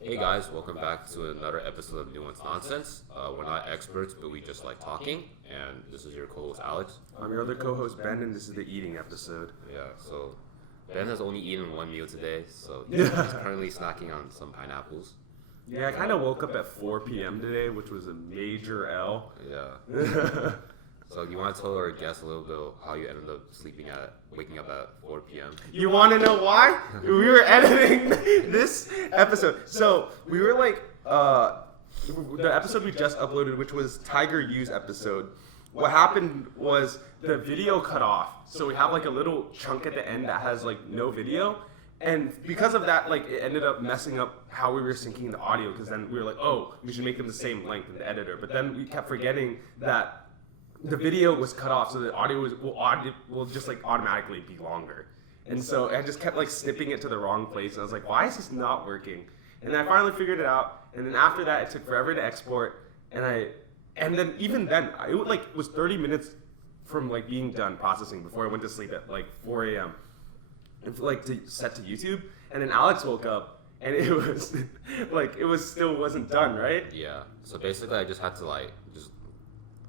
Hey guys, welcome back to another episode of Nuanced Nonsense. We're not experts, but we just like talking. And this is your co-host Alex. I'm your other co-host Ben, and this is the eating episode. Yeah, so Ben has only eaten one meal today, so he's currently snacking on some pineapples. Yeah, I kind of woke up at 4 p.m. today, which was a major L. Yeah. So you want to tell our guests a little bit of how you ended up waking up at 4 p.m.? You want to know why? We were editing this episode. So we were like, the episode we just uploaded, which was Tiger U's episode. What happened was the video cut off. So we have like a little chunk at the end that has like no video. And because of that, like it ended up messing up how we were syncing the audio, because then we were like, oh, we should make them the same length in the editor. But then we kept forgetting that the video was cut off, so the audio will just like automatically be longer. And so I just kept like snipping it to the wrong place. And I was like, why is this not working? And then I finally figured it out. And then after that, it took forever to export. And then even then, it was 30 minutes from like being done processing before I went to sleep at like 4 a.m. and like to set to YouTube. And then Alex woke up and it was like wasn't done, right? Yeah. So basically, I just had to just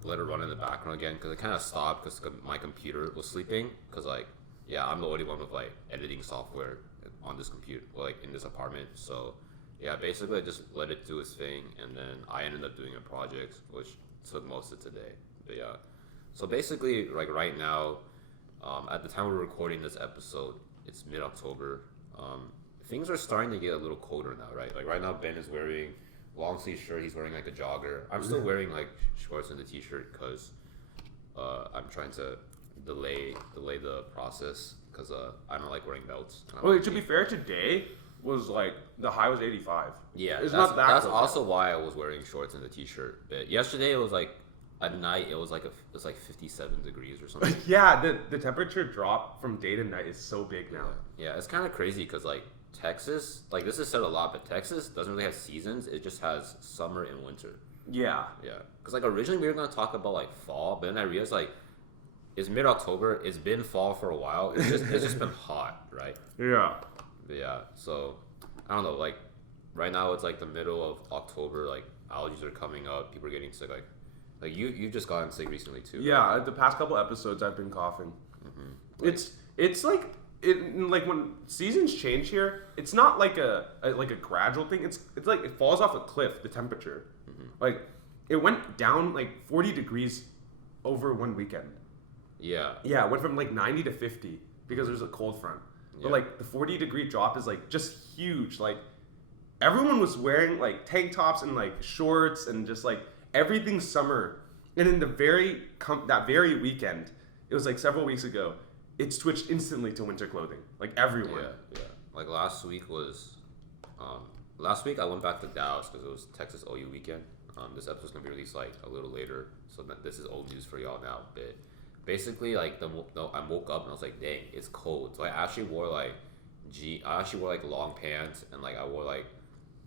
let it run in the background again, because it kind of stopped because my computer was sleeping. Because I'm the only one with like editing software on this computer, in this apartment. So yeah, basically I just let it do its thing, and then I ended up doing a project which took most of today. But yeah, so basically like right now, at the time we're recording this episode, it's mid-October. Things are starting to get a little colder now, right? Like right now Ben is wearing long sleeve shirt. He's wearing like a jogger. I'm still wearing like shorts and a t-shirt because I'm trying to delay the process, because I don't like wearing belts. Well, to be fair, today was like the high was 85. Yeah, it's that's, not that. That's cold. also why I was wearing shorts and a t-shirt. But yesterday it was like at night it was like 57 degrees or something. Yeah, the temperature drop from day to night is so big now. Yeah, it's kind of crazy because like Texas, like this is said a lot, but Texas doesn't really have seasons. It just has summer and winter. Yeah. Yeah. Because like originally we were gonna talk about like fall, but then I realized like it's mid-October. It's been fall for a while. It's just been hot, right? Yeah. Yeah. So I don't know. Like right now it's like the middle of October. Like allergies are coming up. People are getting sick. Like you just gotten sick recently too. Yeah. Right? The past couple episodes I've been coughing. Mm-hmm. It's like when seasons change here, it's not like a gradual thing. It's like it falls off a cliff, the temperature. Mm-hmm. Like it went down like 40 degrees over one weekend. Yeah. Yeah, it went from like 90 to 50 because there's a cold front. But like the 40-degree drop is like just huge. Like everyone was wearing like tank tops and like shorts and just like everything summer. And in that very weekend, it was like several weeks ago, it switched instantly to winter clothing. Like everyone. Yeah. Like last week I went back to Dallas because it was Texas OU weekend. This episode's gonna be released like a little later, so this is old news for y'all now. But basically, like I woke up and I was like, dang, it's cold. So I actually wore like long pants, and like I wore like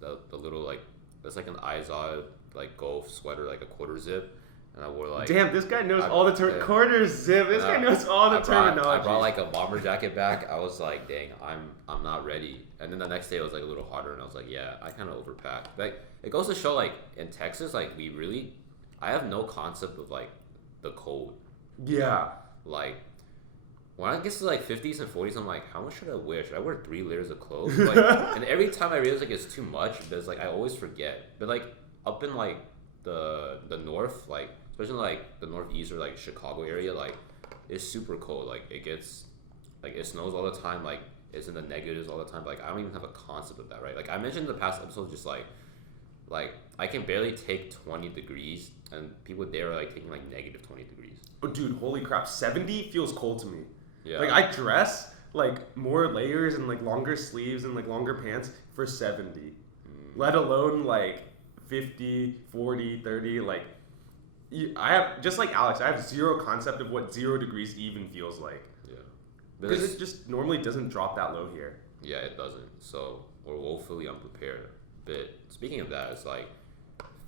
the little like it's like an Izod like golf sweater, like a quarter zip. And I wore like... Damn, this guy knows all the quarter zip. This guy knows all the terminology. I brought like a bomber jacket back. I was like, dang, I'm not ready. And then the next day it was like a little hotter, and I was like, yeah, I kind of overpacked. Like it goes to show, like in Texas, like I have no concept of like the cold. Yeah. Like when it gets to like 50s and 40s, I'm like, how much should I wear? Should I wear 3 layers of clothes? Like, and every time I realize like it's too much, but it's like I always forget. But like up in like the north, like especially like the northeast or like Chicago area, like it's super cold. Like it gets like it snows all the time. Like it's in the negatives all the time. Like I don't even have a concept of that, right? Like I mentioned in the past episode, just like I can barely take 20 degrees, and people there are like taking like negative 20 degrees. Oh, dude, holy crap! 70 feels cold to me. Yeah. Like I dress like more layers and like longer sleeves and like longer pants for 70, let alone like 50, 40, 30. Like I have, just like Alex, I have zero concept of what 0 degrees even feels like. Yeah. Because it just normally doesn't drop that low here. Yeah, it doesn't. So we're woefully unprepared. But speaking of that, it's like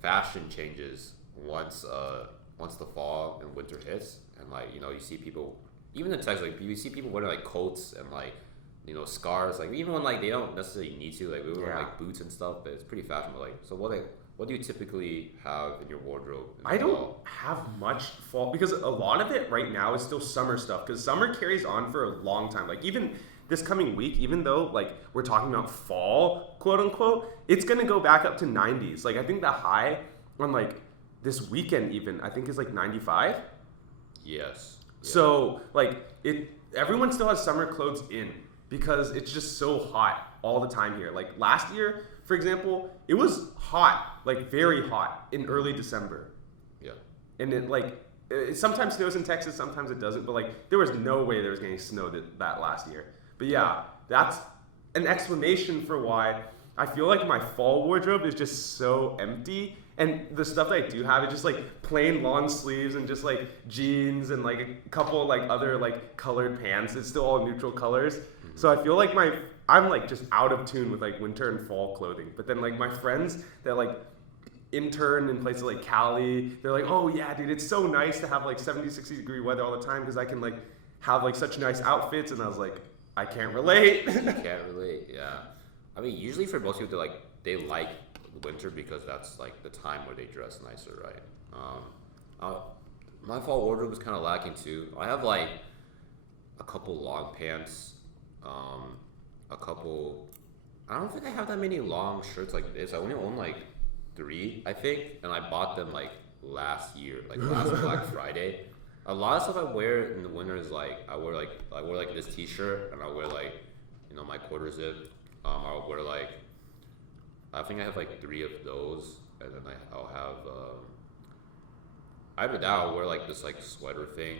fashion changes once the fall and winter hits, and like you see people even in Texas, like you see people wearing like coats and like scarves. Like even when like they don't necessarily need to. Like we wear Yeah. like boots and stuff, but it's pretty fashionable. Like so, what do you typically have in your wardrobe? In I don't fall? have much fall because a lot of it right now is still summer stuff because summer carries on for a long time. Like even this coming week, even though like we're talking about fall, quote unquote, it's gonna go back up to 90s. Like I think the high on like this weekend even I think is like 95. Yes. Yeah. So like everyone still has summer clothes in because it's just so hot all the time here. Like last year, for example, it was hot, like very hot in early December. Yeah. And it sometimes snows in Texas, sometimes it doesn't, but like there was no way there was getting snow that last year. But yeah, that's an explanation for why I feel like my fall wardrobe is just so empty. And the stuff that I do have is just like plain long sleeves and just like jeans and like a couple like other like colored pants. It's still all neutral colors. So I feel like I'm like just out of tune with like winter and fall clothing. But then like my friends that like intern in places like Cali, they're like, oh yeah, dude, it's so nice to have like 70, 60 degree weather all the time because I can like have like such nice outfits. And I was like, I can't relate. You can't relate. Yeah. I mean, usually for most people, they like winter because that's like the time where they dress nicer, right? My fall wardrobe is kind of lacking too. I have like a couple long pants, a couple. I don't think I have that many long shirts like this. I only own like 3, I think, and I bought them like last year, like last Black Friday. A lot of stuff I wear in the winter is like I wear like this T-shirt and I wear like my quarter zip. I'll wear like I think I have like 3 of those, and then I'll have either that I'll wear like this like sweater thing,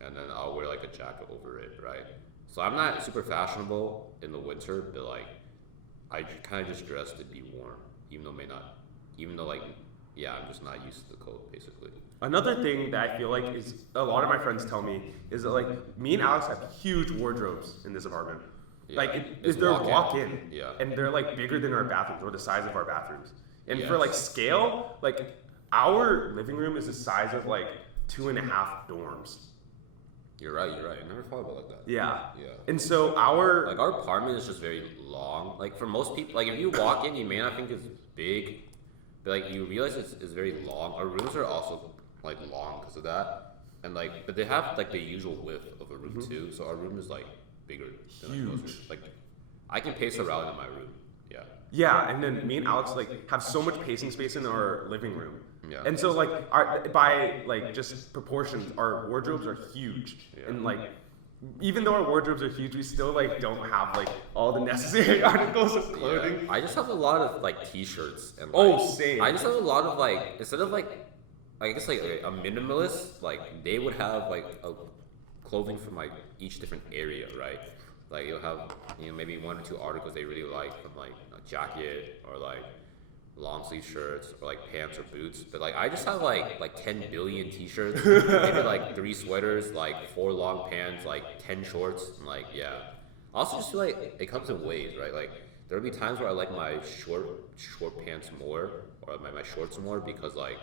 and then I'll wear like a jacket over it, right? So I'm not super fashionable in the winter, but like I kind of just dress to be warm, even though like yeah, I'm just not used to the cold basically. Another thing that I feel like is a lot of my friends tell me is that like me and Alex have huge wardrobes in this apartment. Yeah. Like It's they're walk-in. walk-in, Yeah. and they're like bigger than our bathrooms or the size of our bathrooms. And for Yes. like scale, like our living room is the size of like 2.5 dorms. You're right. I never thought about it like that. Yeah. Yeah. And so our Like our apartment is just very long. Like for most people, like if you walk in, you may not think it's big, but like you realize it's very long. Our rooms are also like long because of that, and like but they have like the usual width of a room too. So our room is like bigger than like, most rooms. Like I can pace around in my room. Yeah. Yeah, and then me and Alex like have so much pacing space in our living room. Yeah. And so like by like just proportions, our wardrobes are huge. Yeah. And like even though our wardrobes are huge, we still like don't have like all the necessary articles of clothing. Yeah. I just have a lot of like t-shirts and like, Oh, same. I just have a lot of like instead of like I guess like a minimalist, like they would have like a clothing from like each different area, right? Like you'll have maybe 1 or 2 articles they really like from like a jacket or like long sleeve shirts or like pants or boots. But like I just have like 10 billion t-shirts, maybe like 3 sweaters, like 4 long pants, like 10 shorts, and like yeah. I also just feel like it comes in waves, right? Like there'll be times where I like my short pants more or my shorts more because like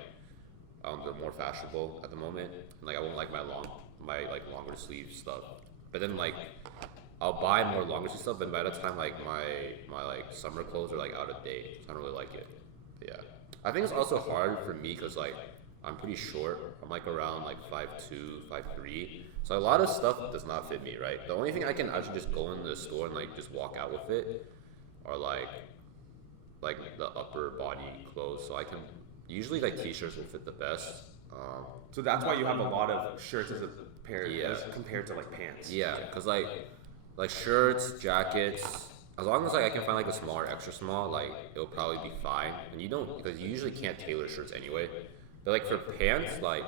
they're more fashionable at the moment. And, like I won't like my longer sleeve stuff. But then like I'll buy more longer sleeve stuff, and by the time like my like summer clothes are like out of date, so I don't really like it. But, yeah, I think it's also hard for me because like I'm pretty short. I'm like around like 5'2", 5'3". So a lot of stuff does not fit me, right? The only thing I can actually just go into the store and like just walk out with it are like the upper body clothes. So I can usually like t-shirts will fit the best. So that's why you have a lot of shirts as a pair Yeah. as compared to like pants. Yeah, because like shirts, jackets, as long as like I can find like a small or extra small, like it'll probably be fine. And you don't because you usually can't tailor shirts anyway. But like for pants, like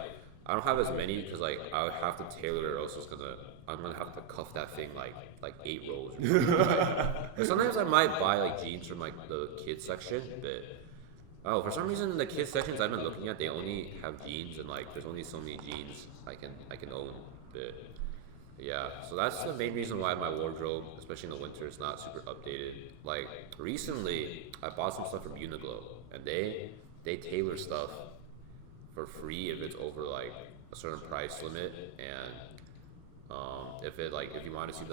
I don't have as many because like I would have to tailor it or else I'm gonna have to cuff that thing like 8 rows. Or something, right? But sometimes I might buy like jeans from like the kids section, but for some reason in the kids sections I've been looking at, they only have jeans and like there's only so many jeans I can own. But yeah, so that's the main reason why my wardrobe, especially in the winter, is not super updated. Like recently, I bought some stuff from Uniqlo, and they tailor stuff for free if it's over like a certain price limit, and if you want to see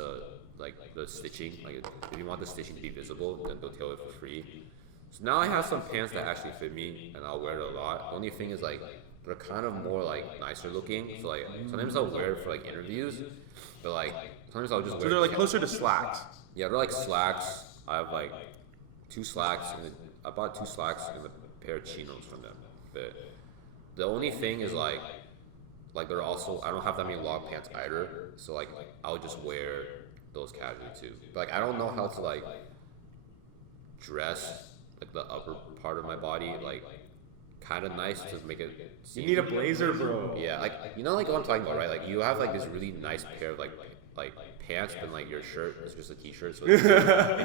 like the stitching. Like if you want the stitching to be visible, then they'll tailor it for free. So now I have some pants that actually fit me, and I'll wear it a lot. The only thing is like they're kind of more like nicer looking. So like sometimes I'll wear it for like interviews, but like sometimes I'll just wear. So they're like closer to slacks. Yeah, they're like slacks. I have like 2 slacks, and I bought 2 slacks and a pair of chinos from them. But the only thing is like they're also I don't have that many long pants either. So like I'll just wear those casually too. But like I don't know how to like dress like the upper part of my body like kind of nice to make it seem. You need a blazer, bro. Yeah, like you know like what I'm talking about, right? Like you have like this really nice pair of like pants, but like your shirt is just a t-shirt, so it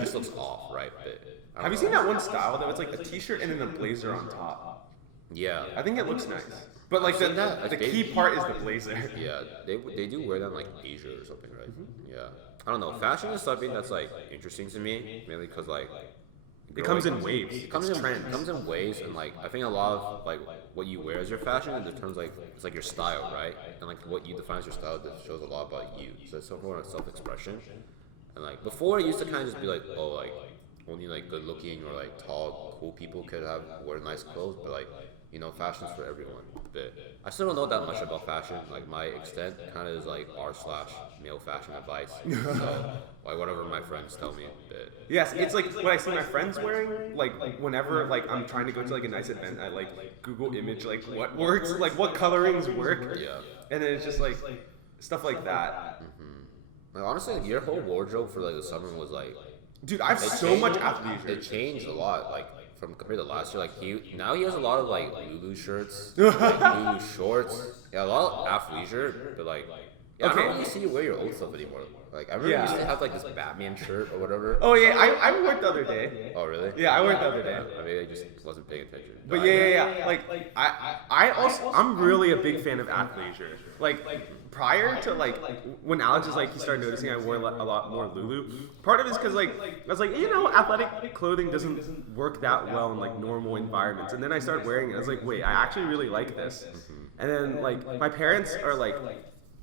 just looks off, right? But Have you seen that one style though? It's like a t-shirt and then a blazer on top. Yeah, I think it looks nice. But like the key part is the blazer. yeah, they do wear that in like Asia or something, right? Yeah, I don't know. Fashion is something that's like interesting to me, mainly because like It comes in waves. It comes in waves, and like I think a lot of like what you wear as your fashion in terms like it's like your style, right? And like what you define as your style that shows a lot about you. So it's sort of more self-expression. And like before, it used to kind of just be like, oh, like only like good-looking or like tall, cool people could wear nice clothes, but like you know, fashion's for everyone. But I still don't know that much about fashion. Like my extent kind of is like r/male fashion advice. So like whatever my friends tell me. But Yes, it's like what I see my friends wearing. Like whenever like I'm trying to go to like a nice event, I like Google image like what works, like what colorings work. yeah. And then it's just like stuff like that. Like honestly, like, your whole wardrobe for like the summer was like Dude, I have so much athleisure. it changed a lot. Like from compared to last year, like he has a lot of like Lulu shirts, like, Lulu shorts. Yeah, a lot of athleisure, but like yeah, I don't really see you wear your old stuff anymore. Like I remember you used to have like this Batman shirt or whatever. Oh yeah, I wore it the other day. Oh really? Yeah, I wore it the other day. Maybe I just wasn't paying attention. But yeah. Like I'm really a big fan of athleisure. Like prior to like when Alex is like he started noticing I wore a lot more Lulu. Part of it is because like I was like, you know, athletic clothing doesn't work that well in like normal environments. And then I started wearing it. I was like, wait, I actually really like this. And then like my parents are like.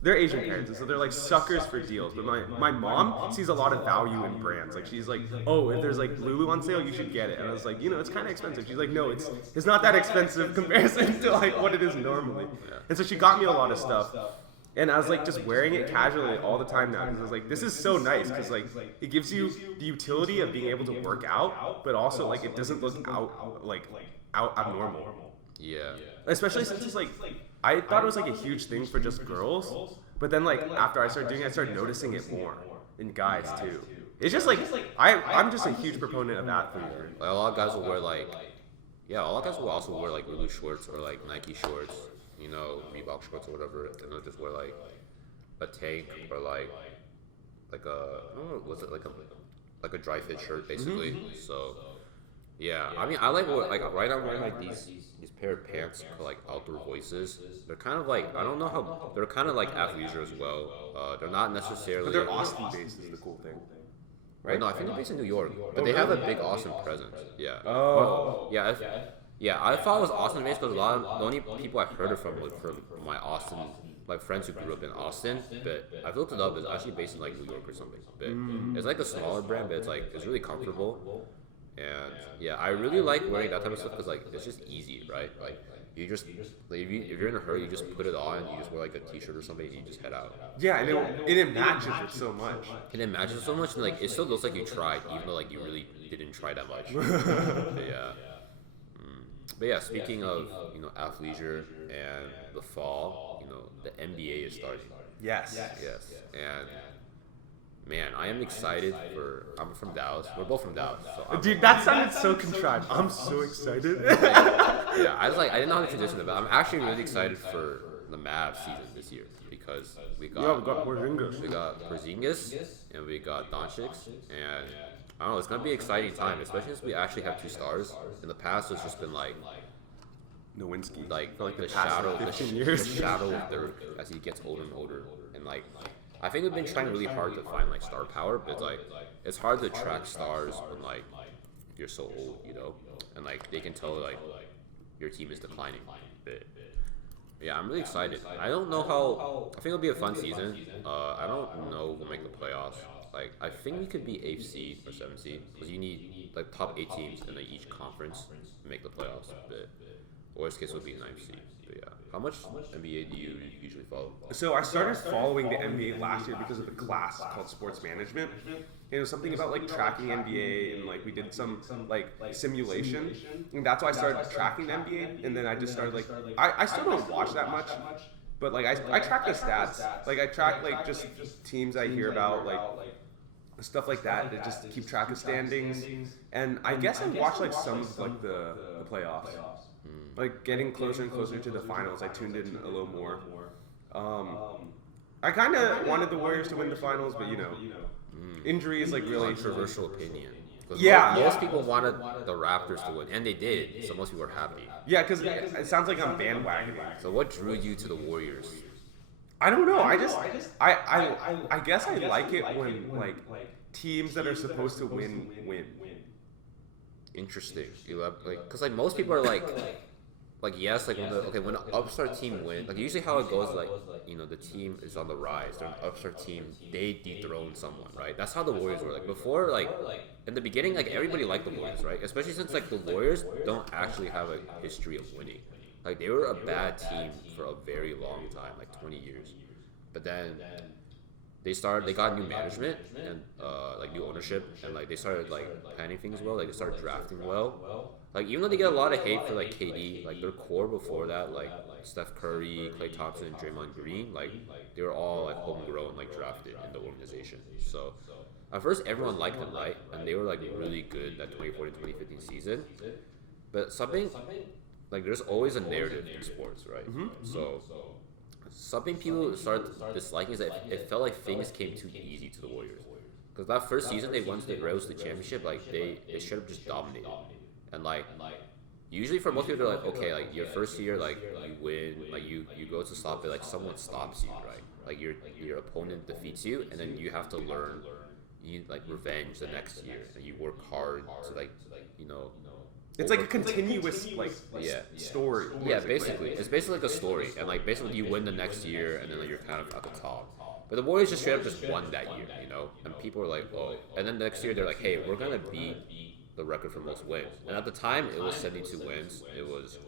They're Asian parents, and so they're like suckers for deals. But my mom sees a lot of value in brands. Like she's like, oh, if there's like Lulu on sale, you should get it. And I was like, you know, it's kind of expensive. She's like, no, it's not that expensive comparison to like what it is normally. And so she got me a lot of stuff. And I was like just wearing it casually all the time now because I was like, this is so nice because like it gives you the utility of being able to work out, but also like it doesn't look out abnormal. Yeah. Especially since it's like I thought it was like a huge thing for just girls, but then like after I started doing it, I started noticing it more in guys too. It's just like I'm just a huge proponent of athleisure. Like a lot of guys will wear like a lot of guys will also wear like Lulu shorts or like Nike shorts, you know, Reebok shorts or whatever, and they'll just wear like a tank or like a I don't know, was it like a dry fit shirt basically. So yeah, I mean I like what like right now I'm wearing like these pair of pants called like Outdoor Voices. They're kind of like I don't know how they're kind of like athleisure as well. They're not necessarily. But they're Austin based is the cool thing. Right? No, I think they're based in New York, but they have a big Austin presence. Yeah. Oh. Yeah. I thought it was Austin based because the only people I heard it from was from my Austin, like friends who grew up in Austin. But I've looked it up. It's actually based in like New York or something. But it's like a smaller brand, but it's really comfortable. And yeah, I really like wearing that type of stuff because like it's just easy, right? Like you just like, if you're in a hurry, you just put it on. You just wear like a t-shirt or something, and you just head out. Yeah, and it matches it so much. And it matches so much, and like it still looks like you tried, even though like you really didn't try that much. But yeah. But yeah, speaking of athleisure and the fall, the NBA is starting. Yes. Yes, and. Man, I am excited I'm from Dallas. We're both from Dallas. So Dude, that sounded so contrived. I'm so excited. Yeah, I didn't know how to transition it, but I'm actually really excited for the Mavs season this year because we got Porzingis and we got Doncic, and I don't know, it's gonna be an exciting time, especially since we actually have 2 stars. In the past, it's just been like Nowinski. Like for the shadow, the years. shadow of Dirk as he gets older and older, and like. I think we've been trying really hard to find like star power, but like it's hard to track stars when like you're so old, and like they can tell like your team is declining. But yeah, I'm really excited. I don't know how. I think it'll be a fun season. I don't know who'll make the playoffs. like I think we could be 8th seed or 7th seed because you need like top 8 teams in like each conference to make the playoffs. But worst case would be 9th seed. But yeah, how much NBA do you usually follow? So I started following the NBA last year because of a class called Sports Management. It was something about like tracking NBA, and like we did some like simulation, and that's why I started tracking the NBA. And then I just started like I still don't watch that much, but like I track the stats. Like I track like just teams I hear about, like stuff like that. To just keep track of standings. And I guess I watched like some of like the playoffs. Like getting closer and closer to the finals, I tuned in a little more. I kind of wanted the Warriors to win the finals, but you know, injuries like really Controversial opinion. 'Cause Yeah. most people wanted the Raptors to win, and they did. So most people were happy. Yeah, because it sounds like I'm bandwagoning. So what drew you to the Warriors? I don't know. I guess I like it when like teams that are supposed to win. Interesting. Because like most people are like yes, like when an upstart team wins, like usually how it goes, like you know the team is on the rise, they're an upstart team, they dethrone someone, right? That's how the Warriors were. Like before, like in the beginning, like everybody liked the Warriors, right? Especially since like the Warriors don't actually have a history of winning. Like they were a bad team for a very long time, like 20 years. But then they got new management and like new ownership, and like they started like planning things well, like they started drafting well. Like even though they get a lot of hate for like KD, like their core before that, like Steph Curry, Klay Thompson, and Draymond Green, like they were all like homegrown, like drafted in the organization. So at first everyone liked them, right? And they were like really good that 2014-2015 season. But something like there's always a narrative in sports, right? So something people started disliking is that it felt like things came too easy to the Warriors. Because that first season they won the Royals to the championship, like they should have just dominated. And like usually for most people they're like, okay, like your first year, like you win, like you go to stop it, like someone stops you, right? Like your opponent defeats you, and then you have to learn, you like revenge the next year, and you work hard to like you know. It's like a continuous like story. Yeah, basically. It's basically like a story. And like basically you win the next year and then like, you're kind of at the top. But the Warriors just straight up just won that year, you know? And people are like, oh. And then the next year they're like, hey, we're gonna beat the record for most wins. And at the time it was 72 wins. It was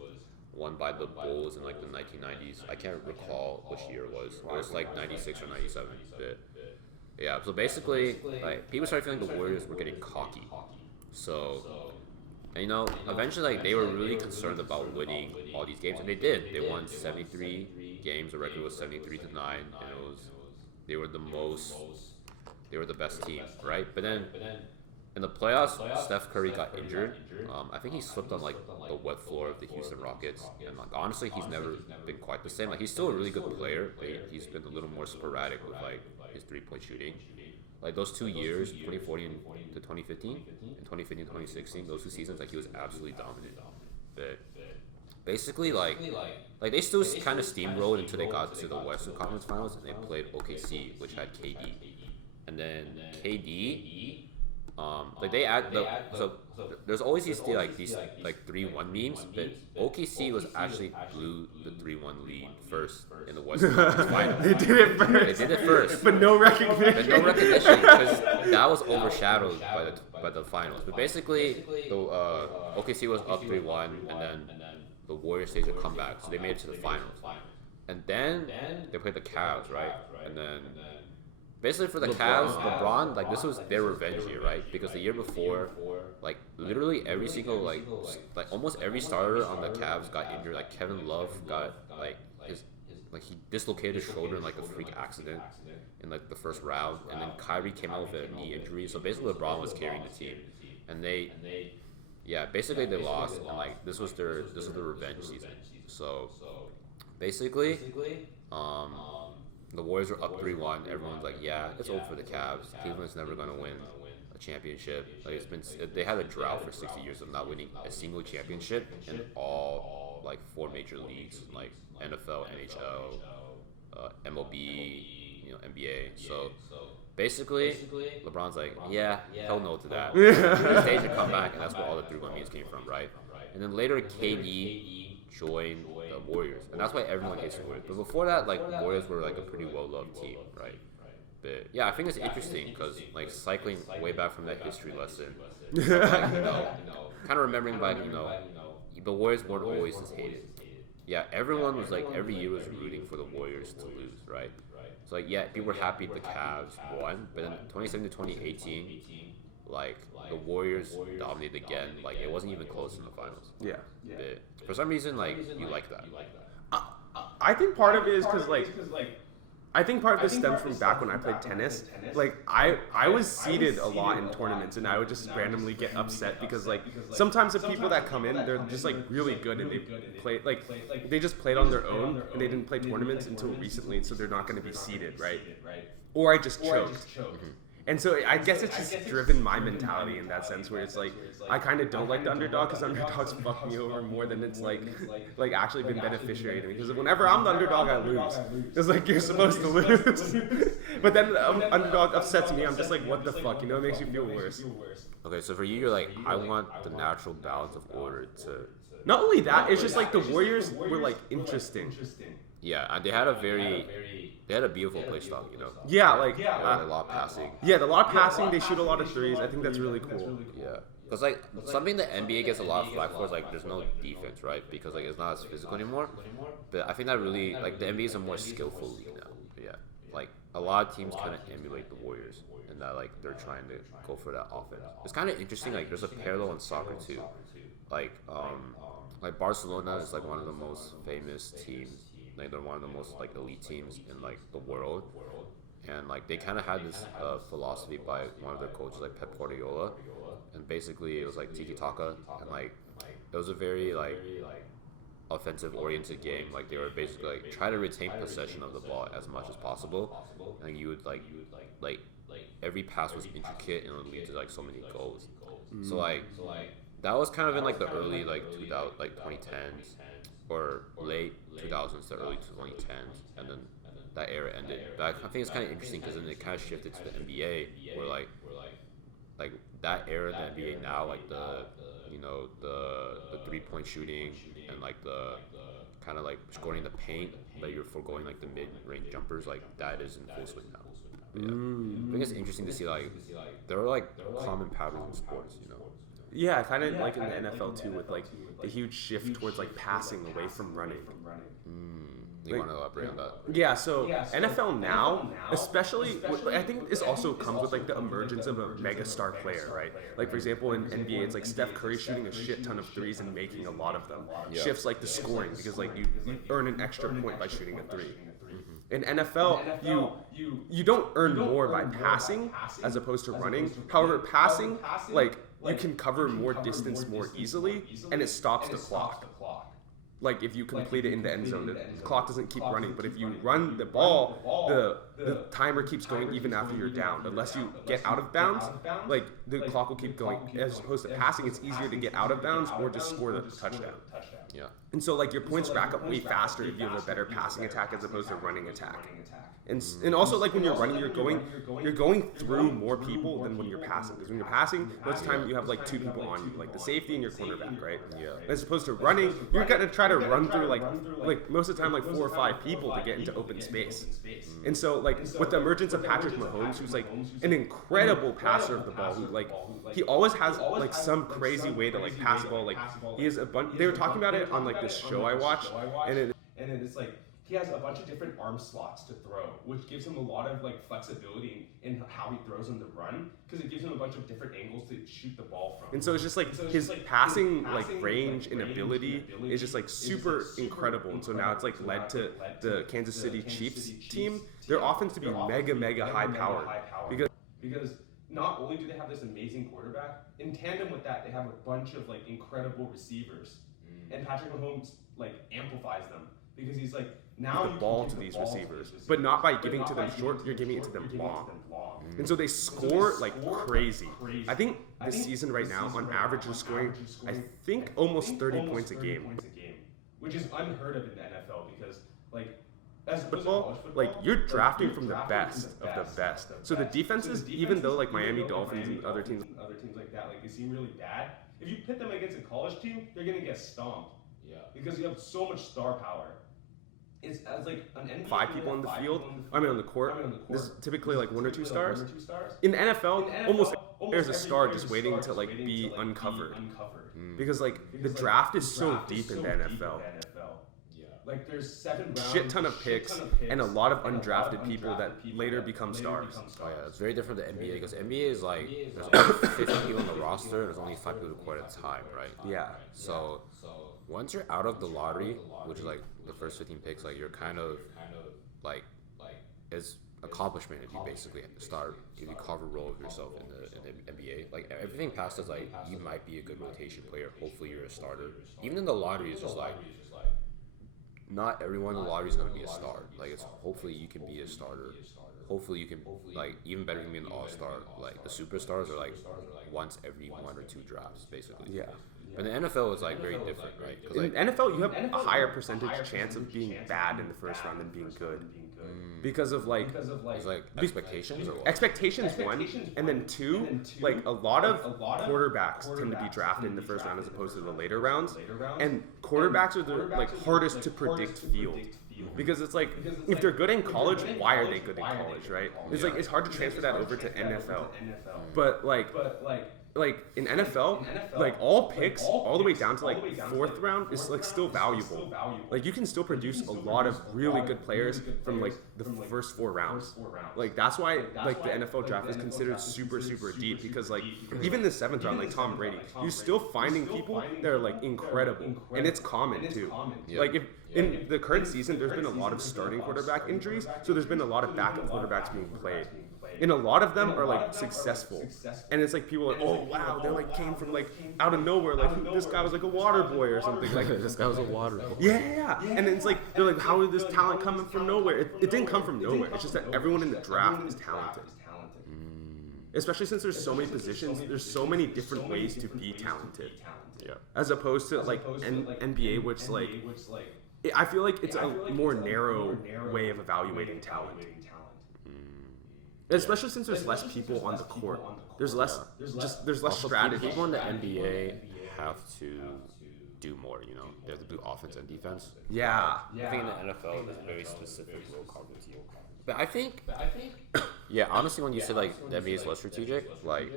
won by the Bulls in like the 1990s. I can't recall which year it was. It was like 96 or 97. But yeah, so basically like people started feeling the Warriors were getting cocky. So and, you know, eventually, like they were really concerned about winning all these games, and they did. They won 73 games. The record was 73-9, and they were the best team, right? But then in the playoffs, Steph Curry got injured. I think he slipped on like the wet floor of the Houston Rockets, and like honestly, he's never been quite the same. Like he's still a really good player, but he's been a little more sporadic with like his 3-point shooting. Like those 2 years, 2014 to 2015, and 2015 to 2016, those 2 seasons, like he was absolutely dominant. But basically, like they still kind of steamrolled until they got to the Western Conference Finals, and they played OKC, which had KD, and then KD, like they add so there's always these 3-1 memes, but OKC was actually blew the 3-1 lead first in the Western Conference Finals. They did it first. But no recognition. Because that was overshadowed by the finals. But basically, the OKC was up 3-1, and then the Warriors staged a comeback, so they made it to the finals. And then they played the Cavs, right? And then basically for the Cavs, LeBron, like this was their revenge year, right? Because the year before, like literally every single like almost every starter on the Cavs got injured. Like Kevin Love got he dislocated his shoulder in like a freak accident in like the first round, and then Kyrie came out with a knee injury. So basically LeBron was carrying the team, and basically they lost, and like this was their revenge season. So basically, the Warriors were up 3-1. Everyone's like, yeah, it's over for the Cavs. Cleveland's never gonna win a championship. Like they had a drought for 60 years of not winning a single championship in all like 4 major leagues, like NFL, NHL, MLB, you know, NBA. So basically, LeBron's like, yeah, hell no to that. He staged a comeback, and that's where all the 3-1 memes came from, right? And then later, KD joined the Warriors, and that's why everyone hates the Warriors. But before that, like Warriors were like a pretty well-loved team, right? But yeah, I think it's interesting because like cycling way back from that history lesson, like, kind of remembering back, the Warriors weren't always as hated. Yeah, everyone was like every year was rooting for the Warriors to lose, right? So like yeah, people were happy the Cavs won, but then 2017 to 2018, like the Warriors dominated again. Like it wasn't even close in the finals. Yeah. But for some reason, like you like that. I think part of it is because like I think part of this stems from back when I played tennis. Like I was seeded a lot in tournaments, and I would just randomly get upset because like sometimes the people that come in, they're just like really good, and they play like they just played on their own, and they didn't play tournaments until recently, so they're not going to be seeded, right? Or I just choked. And so I guess it's just driven my mentality in that sense, where it's like I kind of don't like the underdog because underdogs fuck me over more than it's like actually been beneficiary to me. Because whenever I'm the underdog, I lose. It's like you're supposed to lose, but then the underdog upsets me. I'm just like, what the fuck, It makes you feel worse. Okay, so for you, you're like, I want the natural balance of order to. Not only that, it's just like the Warriors were like interesting. Yeah, and they had a beautiful play style, Yeah, like a lot of passing. Yeah, the lot of passing. They shoot a lot of threes. I think that's really cool. Yeah, because like something the NBA gets a lot of flack for is like there's no defense, right? Because like it's not as physical anymore. But I think that really like the NBA is a more skillful league now. Yeah, like a lot of teams kind of emulate the Warriors, and that like they're trying to go for that offense. It's kind of interesting. Like there's a parallel in soccer too. Like Barcelona is like one of the most famous teams. Like they're one of the most like elite teams in like the world, and like they kind of had this philosophy by one of their coaches, like Pep Guardiola, and basically it was like tiki taka, and like it was a very like offensive oriented game. Like they were basically like try to retain possession of the ball as much as possible, and you would like every pass was intricate and it would lead to like so many goals. So like that was kind of in like the early like 2000 like 2010s or late 2000s to early 2010s, and then that era ended. But I think it's kind of interesting because then it kind of shifted to the NBA, where like that era of the NBA now, like the 3-point shooting and like the kind of like scoring the paint, but you're foregoing like the mid-range jumpers, like that is in full swing now. Yeah. I think it's interesting to see like there are like common patterns in sports, Yeah, kind of like in the NFL too, with like the huge shift towards like passing away from running. You want to elaborate on that? Yeah, so NFL now, especially, I think this also comes with like the emergence of a mega star player, right? Like for example, in NBA, it's like Steph Curry shooting a shit ton of threes and making a lot of them. Yeah. Shifts like the scoring because like you earn an extra point by shooting a three. In NFL, you don't earn more by passing as opposed to running. However, passing, like you can cover more distance more easily, and it stops the clock. Like if you complete it in the end zone, the clock doesn't keep running. But if you run the ball, the timer keeps going even after you're down. Unless you get out of bounds, like the clock will keep going. As opposed to passing, it's easier to get out of bounds or just score the touchdown. Yeah. And so like your points rack up way faster if you have a better passing attack as opposed to running attack. And also like when you're running, you're going through more people than when you're passing. Because when you're passing, most of the time you have like two people on you, like the safety and your cornerback, right? Yeah. As opposed to running, you're gonna try to run through like most of the time like 4 or 5 people to get into open space. And so like with the emergence of Patrick Mahomes, who's like an incredible passer of the ball, who like he always has like some crazy way to like pass the ball. Like he has a bunch. They were talking about it on like this show I watched, and it's like he has a bunch of different arm slots to throw, which gives him a lot of like flexibility in how he throws on the run, because it gives him a bunch of different angles to shoot the ball from. And so it's just like his passing like range and ability is just like super incredible. And so now it's like led to the Kansas City Chiefs team. Their offense to be mega high powered because not only do they have this amazing quarterback, in tandem with that, they have a bunch of like incredible receivers, and Patrick Mahomes like amplifies them because he's like now the ball to these receivers, but not by giving to them short. You're giving it to them long, and so they score like crazy. I think this season right now, on average, they're scoring I think almost 30 points a game, which is unheard of in the NFL because like. As football, like you're drafting from the best of the best. So the defenses, even though like Miami Dolphins and other teams like that, like they seem really bad. If you pit them against a college team, they're gonna get stomped. Yeah. Because you have so much star power. 5 people on the field. I mean, on the court. There's typically like 1 or 2 stars. In the NFL, almost there's a star just waiting to like be uncovered. Because like the draft is so deep in the NFL. Like there's 7 rounds, Shit ton of picks and a lot of undrafted people that later become stars. Oh yeah, it's very different than NBA because NBA is like there's only 50 people on the roster. There's only 5 people to quit at a time, right? Yeah. So once you're out of the lottery, which is like the first 15 picks, like you're kind of like it's accomplishment if you basically start if you carve a role of yourself in the NBA. Like everything past is like you might be a good rotation player. Hopefully you're a starter. Even in the lottery, it's just like. Not everyone in the lottery is going to be a star. Like it's hopefully you can be a starter. Hopefully you can like even better than being an all-star. Like the superstars are like once every 1 or 2 drafts basically. Yeah. But the NFL is like very different, right? Because In like NFL, you have a higher percentage chance of being bad in the first round than being good. Because of like it's like expectations or what? expectations 1, and then 2, like a lot of quarterbacks tend to be drafted in the first round as opposed to the later rounds, and quarterbacks are the like hardest to predict field. Because it's like if they're good in college, why are they good in college, right? It's like it's hard to transfer that over to NFL. But like in NFL, like all picks all the way down to like 4th round is like still valuable. Like you can still produce a lot of really good players from like the first 4 rounds. Like that's why like the NFL draft is considered super deep because like even the 7th round, like Tom Brady, you're still finding people that are like incredible, and it's common too. Like if in the current season, there's been a lot of starting quarterback injuries, so there's been a lot of backup quarterbacks being played. And a lot of them are like successful, and it's like people are like, oh wow, they like came from like out of nowhere, like this guy was like a water boy or something. Like this guy was a water boy. Yeah. And it's like they're like, how did this talent come from nowhere? It didn't come from nowhere. It's just that everyone in the draft is talented. Especially since there's so many positions, there's so many different ways to be talented. Yeah. As opposed to like NBA, which like I feel like it's a more narrow way of evaluating talent. Especially since there's less people on the court. There's less there's less strategy. People in the NBA have to do more, you know. They have to do offense and defense. Yeah. I think in the NFL there's a very specific role carved to you. But I think yeah, honestly when you said like the NBA is less strategic, like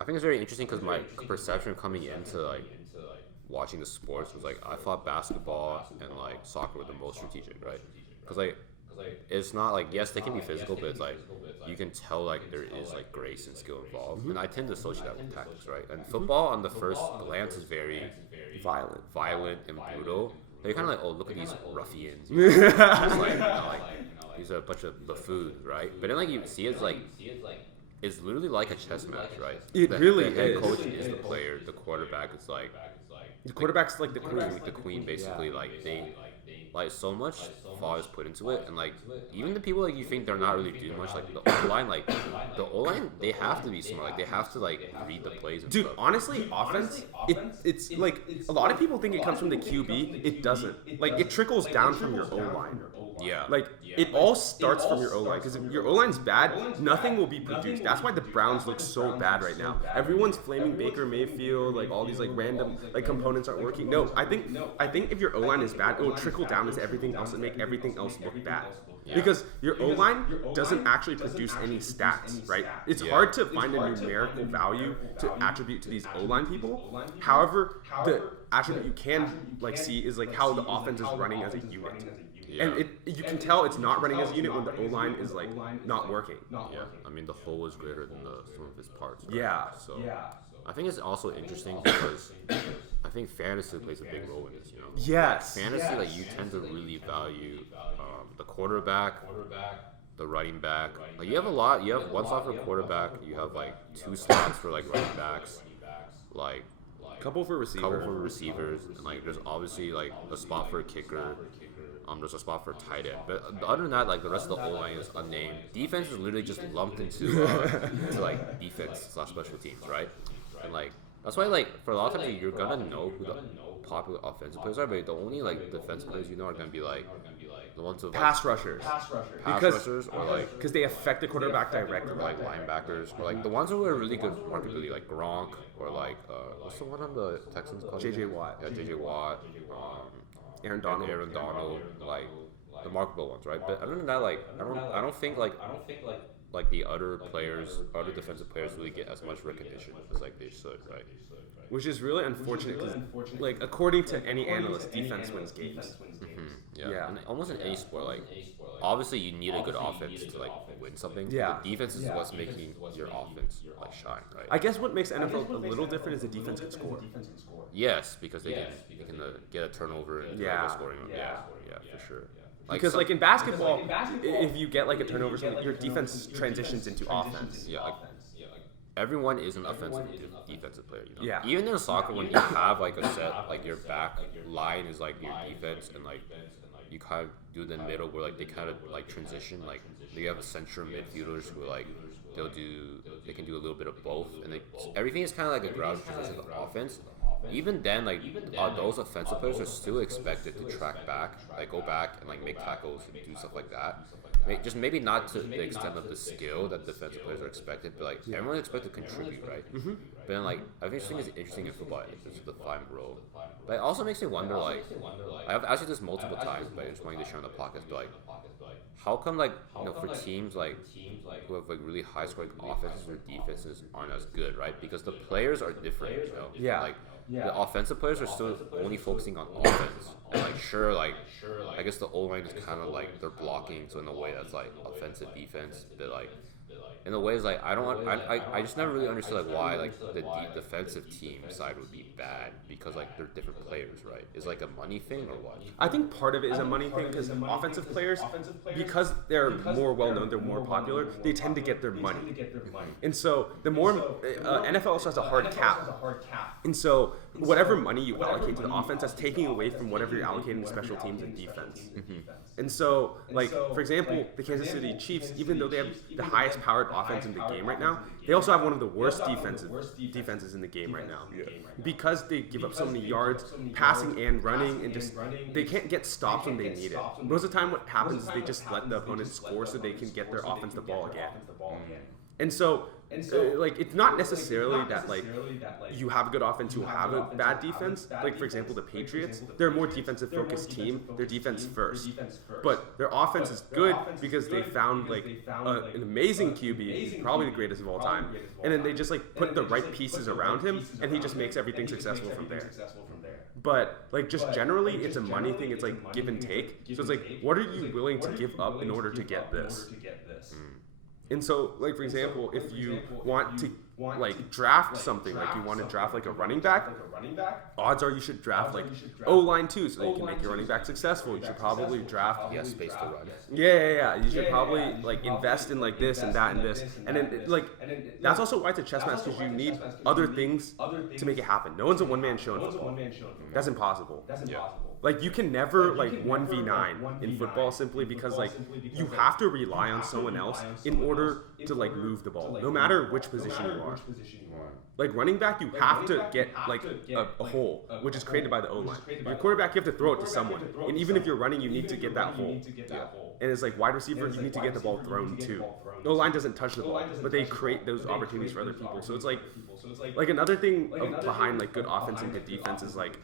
I think it's very interesting because my perception coming into like watching the sports was like I thought basketball and like soccer were the most strategic, right? Because like it's not like yes they can be physical, but it's like you can tell like there is like grace and skill involved, and I tend to associate that with tactics, right? And football on the first glance is very violent and brutal. They're kind of like, oh look at these ruffians, you know? Just like, you know, like these are a bunch of buffoons, right? But then like you see it's like it's literally like a chess match, right? It really the head is. coach is the player, the quarterback is like The quarterback's like the queen. the queen basically. Like they like so much thought is put into it, and like even the people like you think they're not really doing much, like the O-line, they have to be smart, like they have to like read the plays and Dude, stuff. honestly, offense, it's like a lot of people think it comes from the QB. It doesn't. Like it trickles down from your O-line. Yeah, Like it all starts from your O-line, because if your O-line's bad, nothing will be produced. That's why the Browns look so bad right now. Everyone's flaming Baker Mayfield, like all these like random like components aren't working. No, I think if your O-line is bad, it will trickle down into everything else and make everything else look bad. Because your O-line doesn't actually produce any stats, right? It's hard to find a numerical value to attribute to these O-line people. However, the attribute you can like see is like how the offense is running as a unit. Yeah. And you can tell it's not running as a unit when the O-line is like not working. Yeah, I mean the whole is greater than the sum of its parts. Right? Yeah. So I think it's also interesting because I think fantasy plays a big role in this. You know. Yes. Fantasy, like you tend to really value the quarterback, the running back. Like you have one slot for quarterback. You have like 2 slots for like running backs, like Couple for receivers, and like there's obviously like a spot for a kicker. There's a spot for tight end, but other than that, like the rest of the O-line is unnamed. Defense is literally just lumped into like defense/special teams, right? And like that's why like for a lot of times you're gonna know who the popular offensive players are, but the only like defensive players you know are gonna be like the ones with like, pass rushers. rushers, or like Because they affect the quarterback directly. like linebackers, or like the ones who are really good marketability, like Gronk, or like what's the one on the Texans called? J.J. Watt. Yeah, J.J. Watt. Aaron Donald. Like the marketable ones, right? But other than that, like I don't think like the other players, other defensive players really get as much recognition as like they should, right? Which is really unfortunate because, like, according to any analyst, defense wins games. Yeah. And almost in any sport, like obviously you need a good offense to like win something. Yeah. The defense is what's making your offense like shine, right? I guess what makes NFL a little different is the defense can score. Yes, because they can get a turnover and Yeah. scoring. Yeah, for sure. Because like in basketball, if you get like a turnover, or something, your defense transitions into offense. Yeah, like, everyone is an offensive defensive player. You know? Yeah. Even in soccer, when you have like a set, like your back line is like your defense, and like you kind of do the middle where like they kind of like transition. Like you have a central midfielders who like they can do a little bit of both, and everything is kind of like a ground transition of the offense. Even then, like those offensive players are still expected to track back, like go back and like make tackles and do stuff like that. Just maybe not to the extent of the skill that defensive players are expected, but like everyone's expected to contribute, right? But then like I think it's interesting in football, it's the defined role. But it also makes me wonder, like I've asked you this multiple times, but I just wanted to share on the podcast, but like how come like for teams like who have like really high scoring offenses or defenses aren't as good, right? Because the players are different, you know? Yeah. Like the offensive players are still only focusing on offense. And like sure, like I guess the O-line is kind of like they're blocking, so in a way that's like offensive defense, but like in a way it's like I just never really understood like why like the defensive team side would be bad, because like they're different players, right? Is like a money thing or what? I think part of it is a money thing because offensive players, because they're more well known, they're more popular, they tend to get their money. And so the more NFL also has a hard cap. And so whatever money you allocate to the offense, that's taking away from whatever you're allocating to special teams and defense. And so, like, for example, the Kansas City Chiefs, even though they have the highest powered offense in the game right now, they also have one of the worst defenses in the game right now. Because they give up so many yards, passing and running, and just they can't get stops when they need it. Most of the time what happens is they just let the opponent score so they can get their offense the ball again. And so, like, it's not necessarily that, like, you have a good offense, you have a bad defense. Like, for example, the Patriots, they're a more defensive-focused team. They're defense first. But their offense is good because they found, like, an amazing QB, probably the greatest of all time. And then they just, like, put the right pieces around him, and he just makes everything successful from there. But, like, just generally, it's a money thing. It's, like, give and take. So it's like, what are you willing to give up in order to get this? And so, like, for example, if you want to, like, draft something, like you want to draft, like, a running back, odds are you should draft, like, O-line too, so that you can make your running back successful. You should probably draft... Yeah, space to run. Yeah. You should probably, like, invest in, like, this and that and this. And then, like, that's also why it's a chess match, because you need other things to make it happen. No one's a one-man show in football. That's impossible. Like, you can never, like, 1v9 in football simply because, like, you have to rely on someone else in order to, like, move the ball, no matter which position you are. Like, running back, you have to get, like, a hole, which is created by the O-line. Your quarterback, you have to throw it to someone. And even if you're running, you need to get that hole. And it's like, wide receiver, you need to get the ball thrown, too. The O-line doesn't touch the ball, but they create those opportunities for other people. So it's like another thing behind, like, good offense and good defense is, like,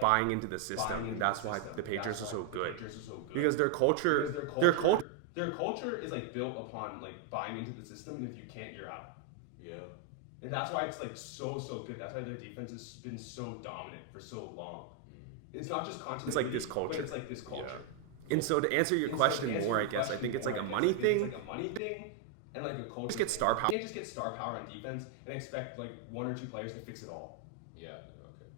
buying into the system, and that's why the Patriots are so good, because their culture is like built upon like buying into the system, and if you can't, you're out. Yeah, and that's why it's like so good. That's why their defense has been so dominant for so long. It's not just continuity. It's like this culture. But it's like this culture. Yeah. And so to answer your question more, I guess I think it's like a money thing. And like a culture. Just get star power. You can't just get star power on defense and expect like one or two players to fix it all.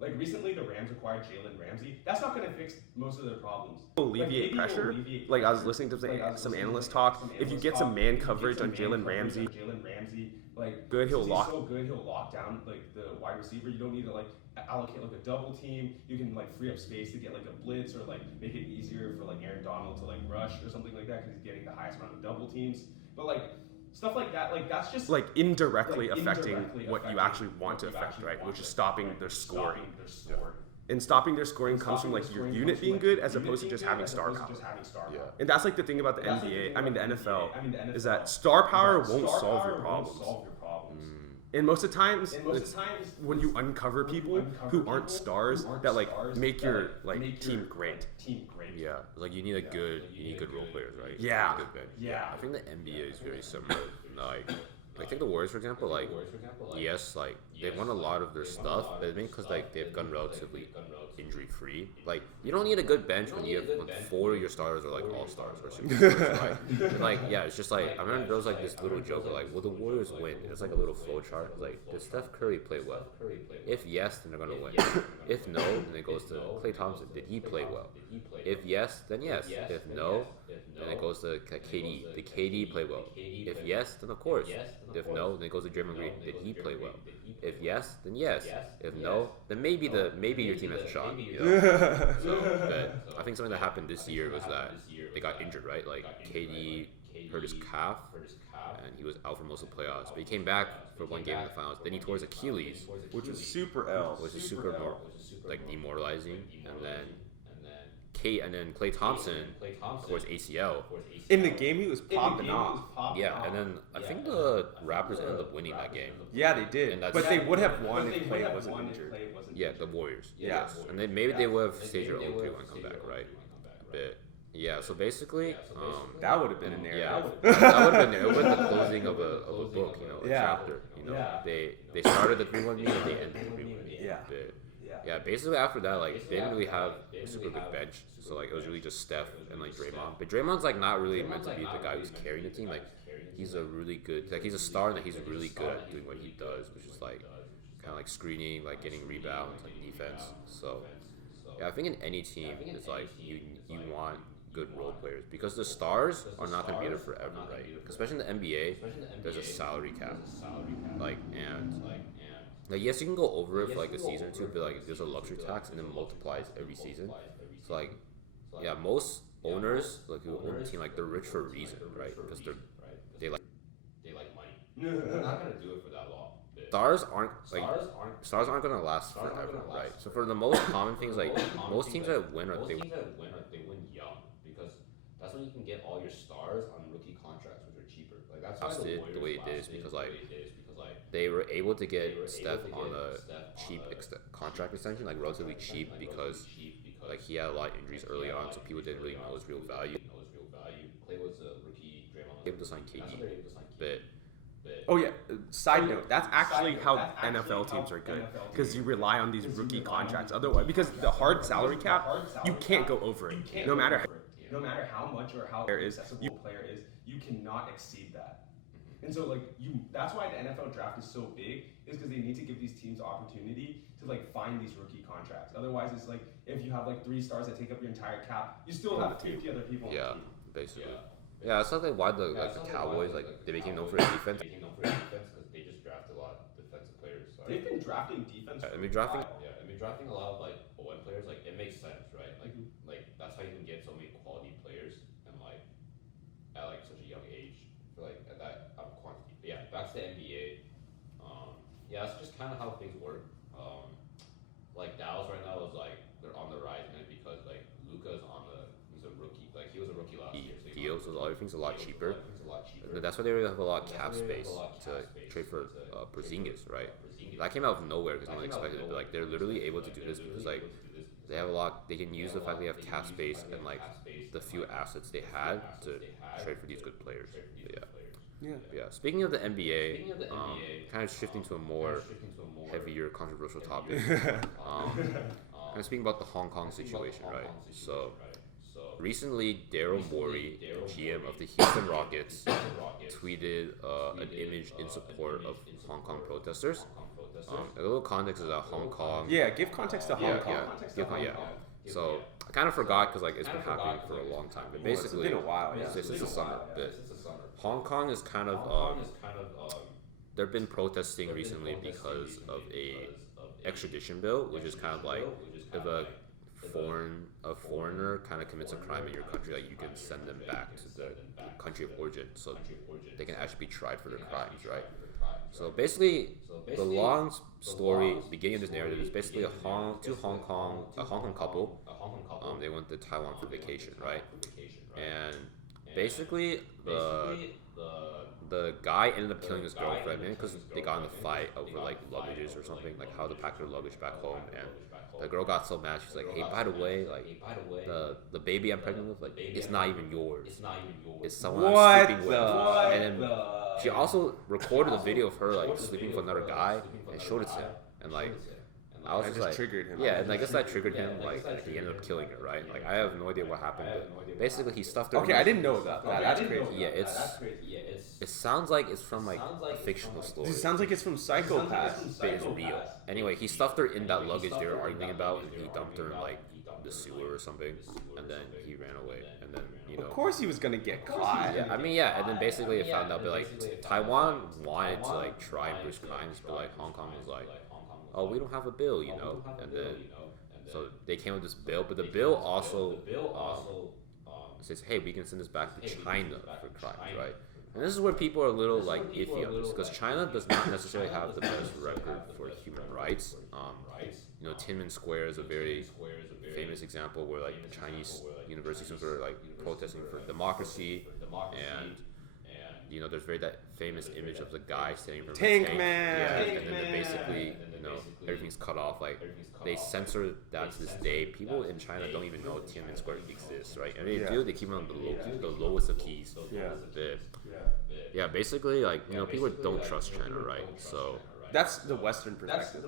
Like recently, the Rams acquired Jalen Ramsey. That's not going to fix most of their problems. Alleviate pressure. Like I was listening to some analysts talk. If you get some man coverage on Jalen Ramsey, like good, he'll lock. So good, he'll lock down like the wide receiver. You don't need to like allocate like a double team. You can like free up space to get like a blitz, or like make it easier for like Aaron Donald to like rush or something like that because he's getting the highest amount of double teams. But like. Stuff like that, like that's just like indirectly affecting what you actually want to affect, right? Which is stopping their scoring. And stopping their scoring comes from like your unit being good as opposed to just having star power. Yeah. And that's like the thing about the NBA, I mean the NFL, is that star power won't solve your problems. And most of the times, when you uncover people who aren't stars that like make your like team great. Yeah, like you need good role players, right? Yeah. Good bench. Yeah. I think the NBA is very similar. Like take the Warriors for example. Like, yes, like they won a lot of their stuff, but I think because like they've gone relatively injury free. Like you don't need a good bench when you have when 4 of your starters are like all stars or superstars, right? And, like yeah, it's just like I remember there was like this little joke of, like, will the Warriors win? It's like a little flow chart. Like, does Steph Curry play well? If yes, then they're gonna win. If no, then it goes to Klay Thompson. Did he play well? If yes, then yes. If no, then it goes to KD. Did KD play well? If yes, then of course. If no, then it goes to Draymond Green. Did he play well? If yes, then yes. If no, then maybe your team has a shot. You know? But I think something that happened this year was that they got injured, right? Like KD hurt his calf, and he was out for most of the playoffs. But he came back for one game in the finals. Then he tore his Achilles, which was super L. which is super like demoralizing. And then Klay Thompson tore his ACL. In the game, he was popping off. Yeah, and then I think the Raptors ended up winning that game. Yeah, they did. And that's- But they would have won if Klay wasn't injured. Yeah, the Warriors. Yeah. Yes. And then maybe they would have staged their own 3-1 comeback, right? But yeah, so basically, That would have been in there. yeah, that would have been there. It would have been the closing of a book, you know, a Yeah. chapter. You know, they started the 3-1 game and they ended the 3-1 game. Yeah. But, yeah, basically after that, like they didn't really have a super good bench, so like it was really just Steph and like Draymond. But Draymond's like not really meant to be the guy who's carrying the team. Like he's a really good, like he's a star and he's really good at doing what he does, which is like kind of like screening, like getting rebounds, like defense. So yeah, I think in any team, it's like you want good role players because the stars are not going to be there forever, right? Especially in the NBA, there's a salary cap, like like yes, you can go over it for like a season or two, but like there's a luxury tax and it multiplies every season. So like yeah, most owners like who own a team like they're rich for a reason, right? Because they like money. They're not gonna do it for that long. Stars aren't gonna last forever, right? So for the most common things, like most teams that win they win young because that's when you can get all your stars on rookie contracts, which are cheaper. Like that's why the way it is because like they were able to get Steph on a cheap contract extension, like relatively cheap because like he had a lot of injuries early on, so people didn't really know his real value. Klay was a rookie. Draymond able to sign KD, but Oh yeah. Side note: that's actually how NFL teams are good because you rely on these rookie contracts. Otherwise, because the hard salary cap, you can't go over it. No matter how much or how accessible a player is, you cannot exceed that. And so that's why the NFL draft is so big, is because they need to give these teams opportunity to like find these rookie contracts. Otherwise, it's like if you have like 3 stars that take up your entire cap, you still have 50 other people on the team. Basically. Yeah, that's like why the Cowboys they became known for their defense. Because they just drafted a lot of defensive players. So They've been drafting defense. I mean drafting a lot of like OM players. Like it makes sense, right? Like that's how you can get so many quality players and like at like such a young age for like at that quantity. But yeah, back to the NBA. Yeah, that's just kind of how things work. Like Dallas right now is like they're on the rise, man, because like Luka's he's a rookie. Like he was a rookie last year. Deals, so everything's a lot cheaper. That's why they really have a lot of cap space to trade for Porzingis, right? That came out of nowhere because no one expected it. But like they're literally able to do this because like they have a lot. They can use the fact they have cap space and like the few assets they had to trade for these good players. But yeah. Speaking of the NBA, kind of shifting to a more heavier, controversial topic. Kind of speaking about the Hong Kong situation, right? So. Recently, Daryl Morey, the GM of the Houston Rockets, tweeted an image in support of Hong Kong protesters. A little context is that Hong Kong. Yeah, give context to Hong Kong. Yeah. So I kind of forgot because like it's been happening for a long time, but basically it's been a while. Yeah. Since the summer. But Hong Kong is kind of they've been protesting recently because of a extradition bill, which is kind of like if a foreigner kind of commits a crime in your country, like you can send them back to the country of origin, so they can actually be tried for their crimes, right? So basically, the long story, beginning of this narrative, is basically a Hong Kong couple. They went to Taiwan for vacation, right? And basically, the the guy ended up killing his girlfriend, man, because they got in a fight over like luggages or something, like how to pack their luggage back home, and the girl got so mad. She's like, "Hey, by the way, like the baby I'm pregnant with, like it's not even yours. It's someone I'm sleeping with." And then she also recorded a video of her like sleeping with another guy and showed it to him, and like. I was That just just like, triggered him. yeah, and I guess that triggered him. Like, he ended up killing her, right? Like, I have no idea what happened, but basically, he stuffed her. Okay, I didn't know about that. That's crazy. Yeah, it sounds like it's from like a fictional story. It sounds like it's from Psychopath. But it's real. Anyway, he stuffed her in that luggage they were arguing about, and he dumped her in like the sewer or something, and then he ran away, and then Of course he was gonna get caught. Yeah, I mean, yeah, and then basically it found out that like Taiwan wanted to like try and bridge crimes, but like Hong Kong was like, oh, we don't have a bill, and then so they came with this bill, but the bill also says, hey, we can send this back to China for crimes, right? And this is where people are a little like iffy on this, because China does not necessarily have the best record for human rights. Tiananmen Square is a very famous example where like Chinese universities were like protesting for democracy, and there's that famous image of the guy standing from Tank a tank. Man. Yeah, and then basically, everything's cut off. Like, they censor that to this day. People in China don't even know Tiananmen Square exists, right? And they do. They keep it on the lowest of keys. Yeah. Basically, like people don't trust China, right? So That's the Western perspective.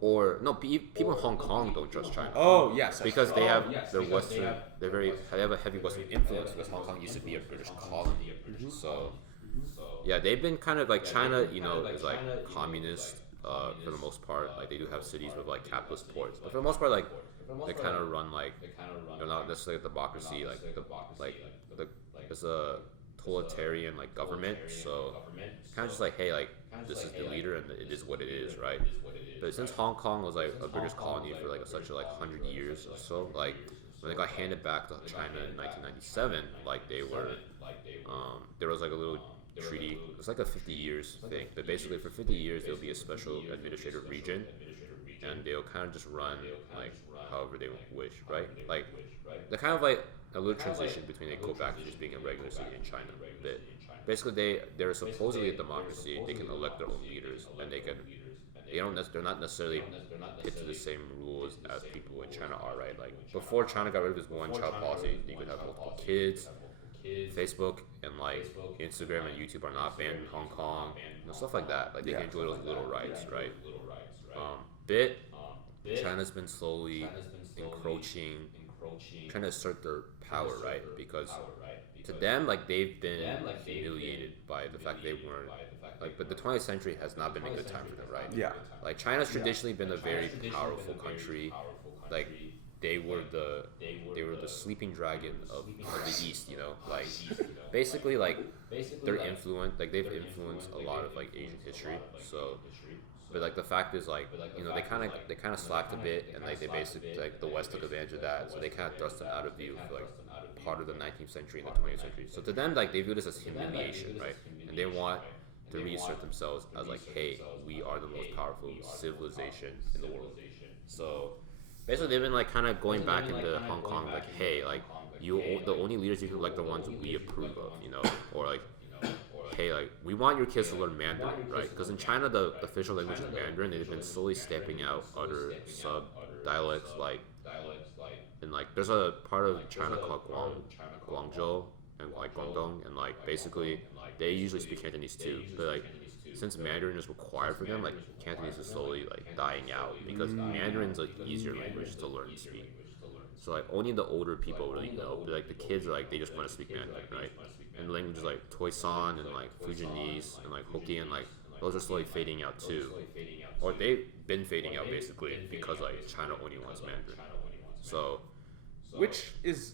or no, people in Hong Kong don't trust China. Oh yes, Because they have their Western, they have a heavy Western influence, because Hong Kong used to be a British colony. So yeah, they've been kind of like China, is like communist for the most part. Like, they do have cities with like capitalist ports, but for the most part, like they kind of run like they're not necessarily a democracy. It's a totalitarian like government. So kind of just like, hey, like this is the leader and it is what it is, right? But since Hong Kong was like a British colony for like such a 100 years or so, like when they got handed back to China in 1997, like there was like a little treaty. It's like a 50 years thing, but basically for 50 years there'll be a special administrative region, and they'll kind of just run like however they wish, right? Like they're kind of like a little transition between they go back to just being a regular city in China. But basically they're supposedly a democracy. They can elect their own leaders, and they're not necessarily hit to the same rules as people in China are, right? Like before China got rid of this one-child policy, you could have multiple kids. Facebook and like Instagram and YouTube are not banned in Hong Kong, stuff like that. Like they can enjoy those little rights, right? China's been slowly encroaching, trying to assert their power, right? Because to them, like they've been humiliated by the fact they weren't like. But the 20th century has not been a good time for them, right? Yeah. Like China's traditionally been a very powerful country. Like they were the sleeping dragon of the East, like basically like they're influenced, like they've influenced a lot of like Asian history. So, but like the fact is like they kind of slacked a bit, and like they basically like the West took advantage of that, so they kind of thrust them out of view for like part of the 19th century and the 20th century. So to them, like they view this as humiliation, right? And they want to reassert themselves as like, hey, we are the most powerful civilization in the world. So basically, they've been like kind of going back into Hong Kong, like, hey, like the only leaders you can elect are the ones that we approve of, or like, hey, like we want your kids to learn Mandarin, right? Because in China, the official language is Mandarin. They've been slowly stepping out other sub dialects, like, and like there's a part of China called Guangzhou and like Guangdong, and like basically they usually speak Cantonese too, but like since Mandarin is required for them, like Cantonese is slowly like dying out, because Mandarin's like easier language to learn and speak. So like only the older people really know, but like the kids are like they just want to speak Mandarin, right? And languages like Toisan and like Fujianese and like Hokkien, like those are slowly fading out too, or they've been fading out basically because like China only wants Mandarin. So, which is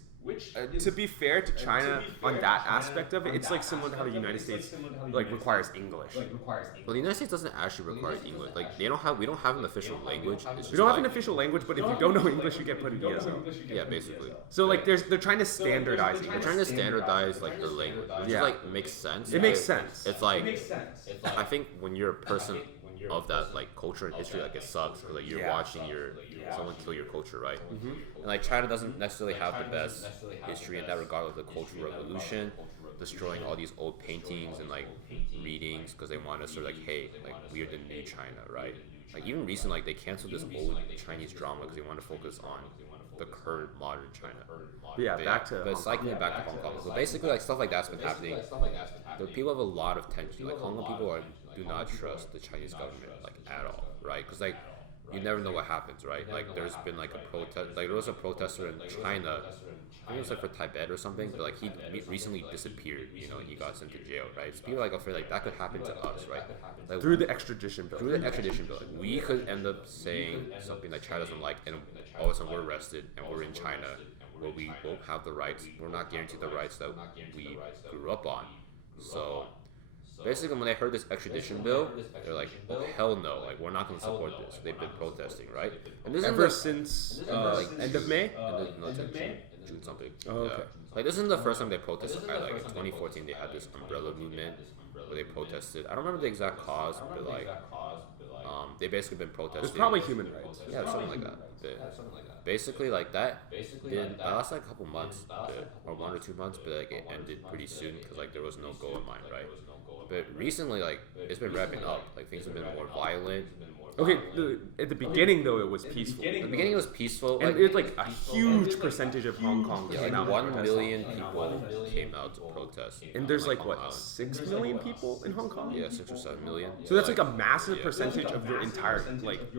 to be fair to China on that aspect of it, it's like similar to how the United States like requires English. Well, the United States doesn't actually require English. Like we don't have an official language. We don't have an official language, but if you don't know English, you get put in ESL. Yeah, basically. So like they're trying to standardize English. They're trying to standardize like their language, which is like makes sense. It makes sense. It's like I think when you're a person of that like culture and history, like it sucks because like you're watching someone kill your culture, right? And like China doesn't necessarily have the best history in that regard of the Cultural Revolution. destroying all these old paintings and like readings because they want us to like, hey, like we're the new China, right? Like even recently, like they canceled this old Chinese drama because they want to focus on the current modern China. Yeah, back to. But cycling back to Hong Kong. So basically, like stuff like that's been happening. The people have a lot of tension. Like Hong Kong people do not trust the Chinese government like at all, right? Because like you never know what happens, right? Like there's been like a protest. Like there was a protester in China. I think it was like for Tibet or something, but like he recently disappeared, you know, and he got sent to jail, right? So people are like afraid like that could happen to us, right? Like, Through the extradition bill. through the extradition bill, like, we could end up saying something that China doesn't like, and all of a sudden we're arrested and we're in China, where we won't have the rights. We're not guaranteed the rights that we grew up on. So basically, when they heard this extradition bill, they're like, "Oh hell no! Like we're not going to support this." They've been protesting, right? And this Ever is since like end of May. June something. Oh, okay. Like this isn't the first time they protested. Like in 2014, they had this umbrella movement where they protested. I don't remember the exact cause, but like they basically been protesting. It's probably human rights. Yeah, something like that. But basically, like that did last like a couple months, or 1 or 2 months, but like it ended pretty soon because like there was no goal in mind, right? But recently, like it's been ramping up. Like things have been more violent. Okay, at the beginning though it was peaceful. In the beginning, it was peaceful. And it's like a huge percentage of Hong Kong Yeah, came like out. 1 to protest. million people came out to protest. And there's like Hong what, Kong. 6 million people in Hong Kong? Yeah, 6 or 7 million. So that's like a massive percentage of your entire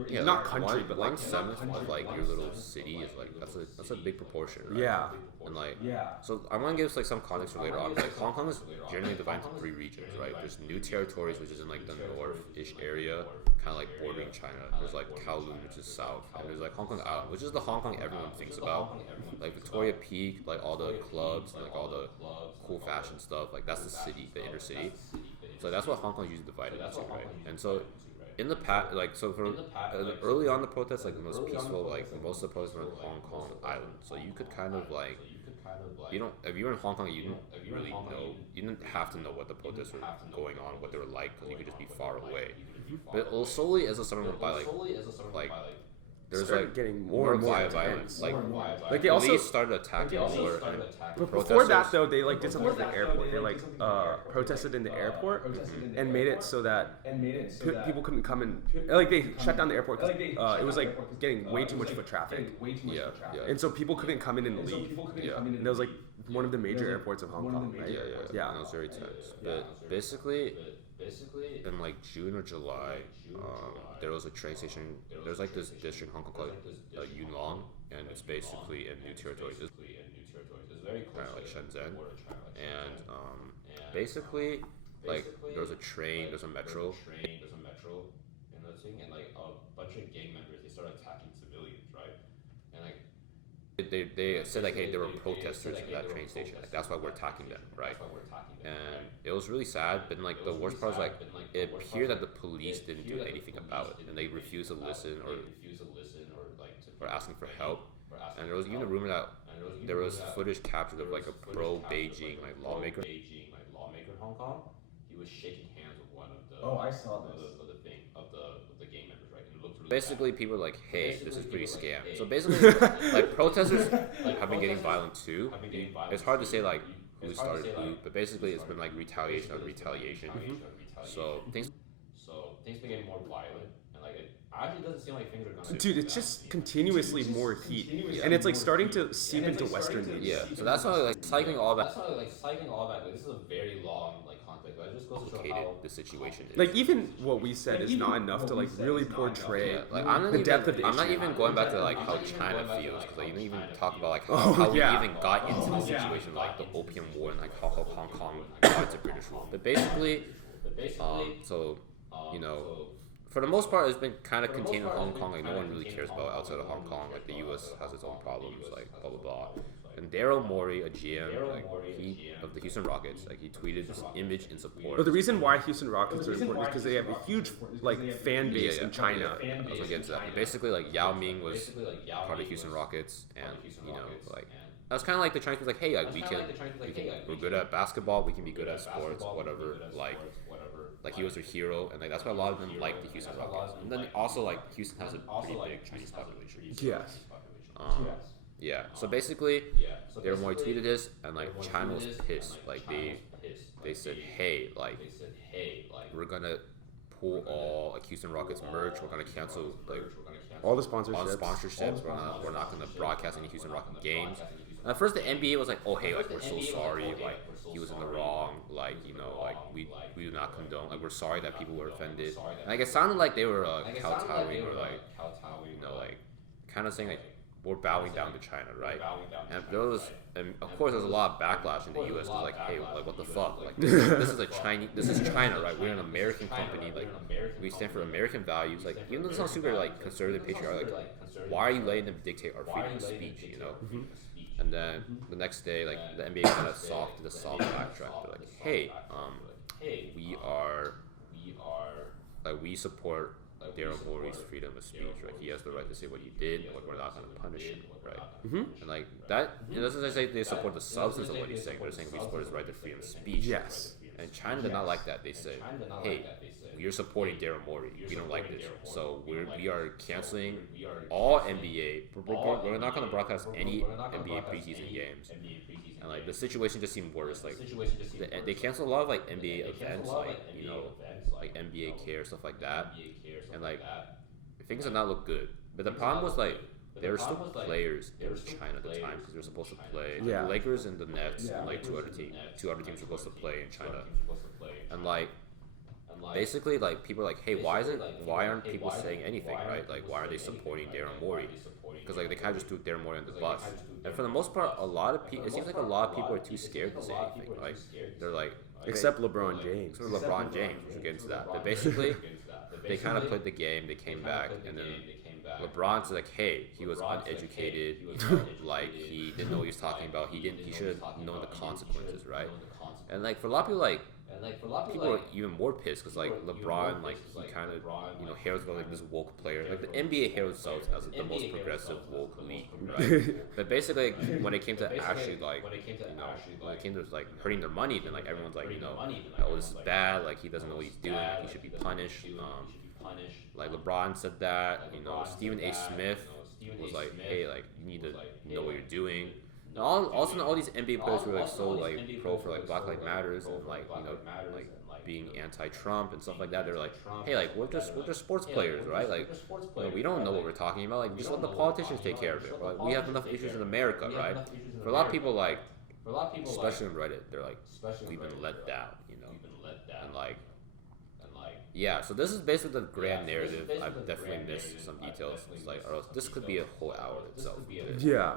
yeah, not like country, but like 1/7 of like your little city is like that's a big proportion, right? yeah. And like so I want to give us like some context for later on. Like Hong Kong is generally divided into 3 regions, right? There's New Territories, which is in like the north-ish area, kind of like bordering China. There's like Kowloon, which is south, and there's like Hong Kong Island, which is the Hong Kong everyone thinks about, like Victoria Peak, like all the clubs and like all the cool fashion stuff. Like that's the city, the inner city. So that's what Hong Kong is usually divided into, right? And so in the past, like so for early on the protests, like the most peaceful, like most of the protests were in Hong Kong Island. So you could kind of like you don't if you were in Hong Kong, you didn't really know, you didn't have to know what the protests were going on, what they were like, because you could just be far away. But slowly as the summer went by, like there's Started like getting more and more violence. intense. Like they also- police started attacking more. And But before that though, they like did something at the airport. They like protested in the airport and made it so that people couldn't come in. Like they shut down the airport because it was like getting way too much foot traffic, yeah, and so people couldn't come in and leave. yeah. And that was like one of the major airports of Hong Kong, right? Yeah. And it was very tense. But basically, in like June or July, there was a train station. There's like this district in Hong Kong called Yuen Long, and it's basically in New Territories. It's very kind of like Shenzhen, and basically, like there was a train, there's a metro, and like a bunch of gang members they started attacking civilians, right? And like they said like, hey, there were protesters at that train station. Like that's why we're attacking them, right? And it was really sad. But like the worst part was like it appeared that the police didn't do anything about it, and they refused to listen or asking for help. And there was even a rumor that there was footage captured of like a pro-Beijing like lawmaker in Hong Kong. He was shaking hands with one of the Oh, I saw this. of the gang members, right? And it looked really basically bad. People are like, hey, this is pretty scam. So basically, like protesters have been getting violent too. It's hard to say like who started who, but basically it's been like retaliation on retaliation. So things been getting more violent, and like it actually doesn't seem like things are gonna. Dude, it's just continuously more heat, and it's like starting to seep into Western media. Yeah, so that's why like cycling all that. Like, this is a very long like context. But it just goes to show how the situation is. Like even what we said is not enough to like really portray Like I'm not the even, depth of the I'm not issue. even going back to like how China feels, because like you didn't even talk about like how, Oh, how we yeah. even got into the situation, like the Opium War and like how Hong Kong got into British rule. But basically, so you know, for the most part, it's been kind of contained in Hong Kong. Like no one really cares about outside of Hong Kong. Like the U.S. has its own problems, like blah blah blah. And Daryl Morey, a GM, like he of the Houston Rockets, like he tweeted this image in support. But the reason why Houston Rockets are important is because they have a huge like fan base in China. I was gonna get into that. But basically, like Yao Ming was part of Houston Rockets, and you know, like that's kind of like the Chinese was like, hey, like we're good at basketball, we can be good at sports, whatever. Like he was their hero, and like that's why a lot of them like the Houston Rockets. And then also like Houston has a pretty big Chinese population. Yes. Yeah. So basically, Daryl Morey tweeted this, and like China was pissed. Like they said, hey, like we're gonna pull all like Houston Rockets merch. We're gonna cancel like All the all sponsorships. the sponsorships. We're not gonna broadcast any Houston Rocket games. And at first, the NBA was like, oh hey, like we're so sorry. Like he was in the wrong. Like like we do not condone. Like we're sorry that people were offended. And like it sounded like they were kowtowing or like like kind of saying like we're bowing down to China, right? And there was, and of course, there's a lot of backlash in the U.S. Cause like, hey, like what the fuck? Like this is China, right? We're an American company, like we stand for American values. Like even though it sounds super like conservative, patriotic, like why are you letting them dictate our freedom of speech? And then the next day, like the NBA kind of did a soft backtrack. They're like, hey, we support Daryl Morey's freedom of speech, right? He has the right to say what he did, but we're not going to punish him, right? And like that, it doesn't say they support the substance of what he's saying. They're saying we support his right to freedom of speech. Yes. And China did not like that. They said, hey, you're supporting Daryl Morey. We don't like this. So we are canceling all NBA. We're not going to broadcast any NBA preseason games. And like the situation just seemed worse. Like they canceled a lot of like NBA events, like like NBA Care, stuff like that. And like things did not look good. But the problem was like there were still players in China at the time because they were supposed to play. Like, the Lakers and the Nets and like two other teams were supposed to play in China. And like basically like people are like, hey, why aren't people saying anything, right? Like why are they supporting Daryl Morey? Because like they kind of just threw Daryl Morey on the bus. And for the most part, a lot of people, it seems like a lot of people are too scared to say anything. Like they're like, Except LeBron James. Except LeBron James, we should get into that. But basically, they kind of played the game. They came back, and then LeBron's like, hey, he was uneducated. Like he didn't know what he was talking about. He should have known the consequences, right? And like for a lot of people, like people are even more pissed because like LeBron, like he kind of heralds like this woke player. Like the NBA heralds itself as the most progressive woke league, right? But basically, when it came to actually like when it came to like hurting their money, then like everyone's like oh, this is bad. Like he doesn't know what he's doing. Like he should be punished. Like LeBron said that. Stephen A. Smith was like, hey, like you need to know what you're doing. And also all these NBA players were like so like pro for like Black Lives Matters and like like being anti-Trump and stuff like that. They're like, hey, like we're just sports players, right? Like we don't know what we're talking about. Like just let the politicians take care of it. Like we have enough issues in America, right? For a lot of people, like especially on Reddit, they're like, we've been let down, and like. Yeah, so this is basically the grand narrative. I've definitely missed some details. It's like, or else this could be a whole hour itself. Yeah,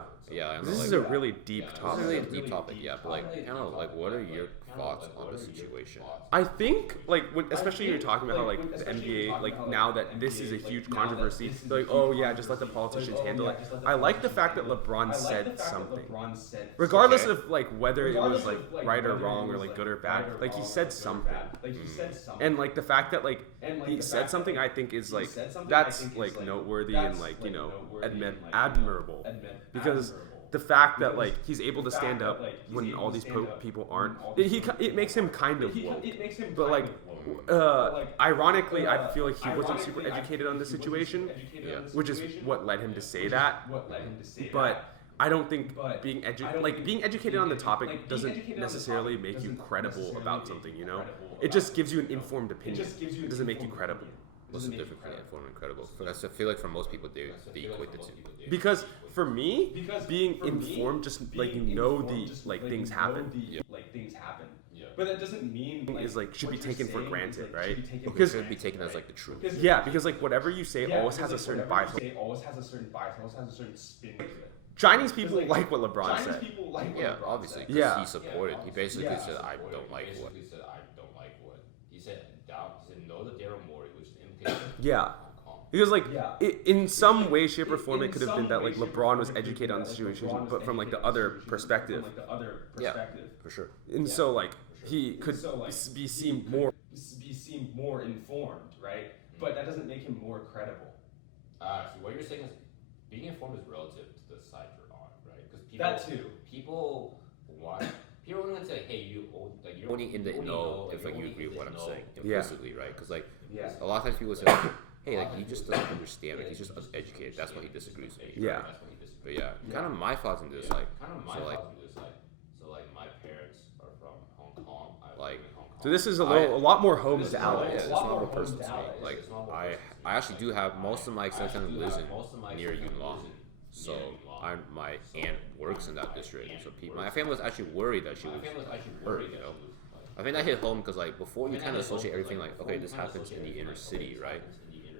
I know, This like, is a really deep It's a topic. really deep topic, yeah. But like, I don't know, like, what are your thoughts on the situation? I think, like, especially you're talking about how, like, the NBA, like, now that this is a huge controversy, they're like, oh, yeah, just let the politicians handle it. I like the fact that LeBron said something. Regardless of, like, whether it was, like, right or wrong or, like, good or bad, like, he said something. And, like, the fact that, like, he said something, I think is, like, that's, like, noteworthy and, like, admirable. Because the fact that like he's able to stand up when all these people aren't, it makes him kind of woke. But like, ironically, I feel like he wasn't super educated on the situation, which is what led him to say that. But I don't think being educated on the topic doesn't necessarily make you credible about something. It just gives you an informed opinion. It doesn't make you credible. What's the difference between informed and credible? I feel like for most people, they equate the two. Because for me, being informed, just like things happen. But that doesn't mean is like should be taken for granted, right? Because it should be taken as like the truth. Yeah, because like whatever you say always has a certain bias. Always has a certain spin to it. Chinese people like what LeBron said. Yeah, obviously. Yeah. He supported. He basically said, I don't like what. He said no to Daryl Morey, which implicates. Yeah. Because like in some way, shape, or form, it could have been that like LeBron was educated on the situation, but from like the other perspective. Yeah, for sure. And so like he could be seen more informed, right? But that doesn't make him more credible. So what you're saying is being informed is relative to the side you're on, right? Because That too. People want to say, hey, you're Only in the know if like you agree with what I'm saying implicitly, right? Because like Yeah. a lot of times people say, like, hey, like he just doesn't understand. Like he's just uneducated. That's why he disagrees with me. Yeah. But yeah, kind of my thoughts on this, like, so like my parents are from Hong Kong. Like, in Hong Kong. So this is a lot more home to yeah, Alex. it's not more personal to me. Like, I actually do have most of my extended family lives in near Yuen Long. So my aunt works in that district. So my family was actually worried that she was hurt. You know, I think that hit home because like before you kind of associate everything like, okay, this happens in the inner city, right?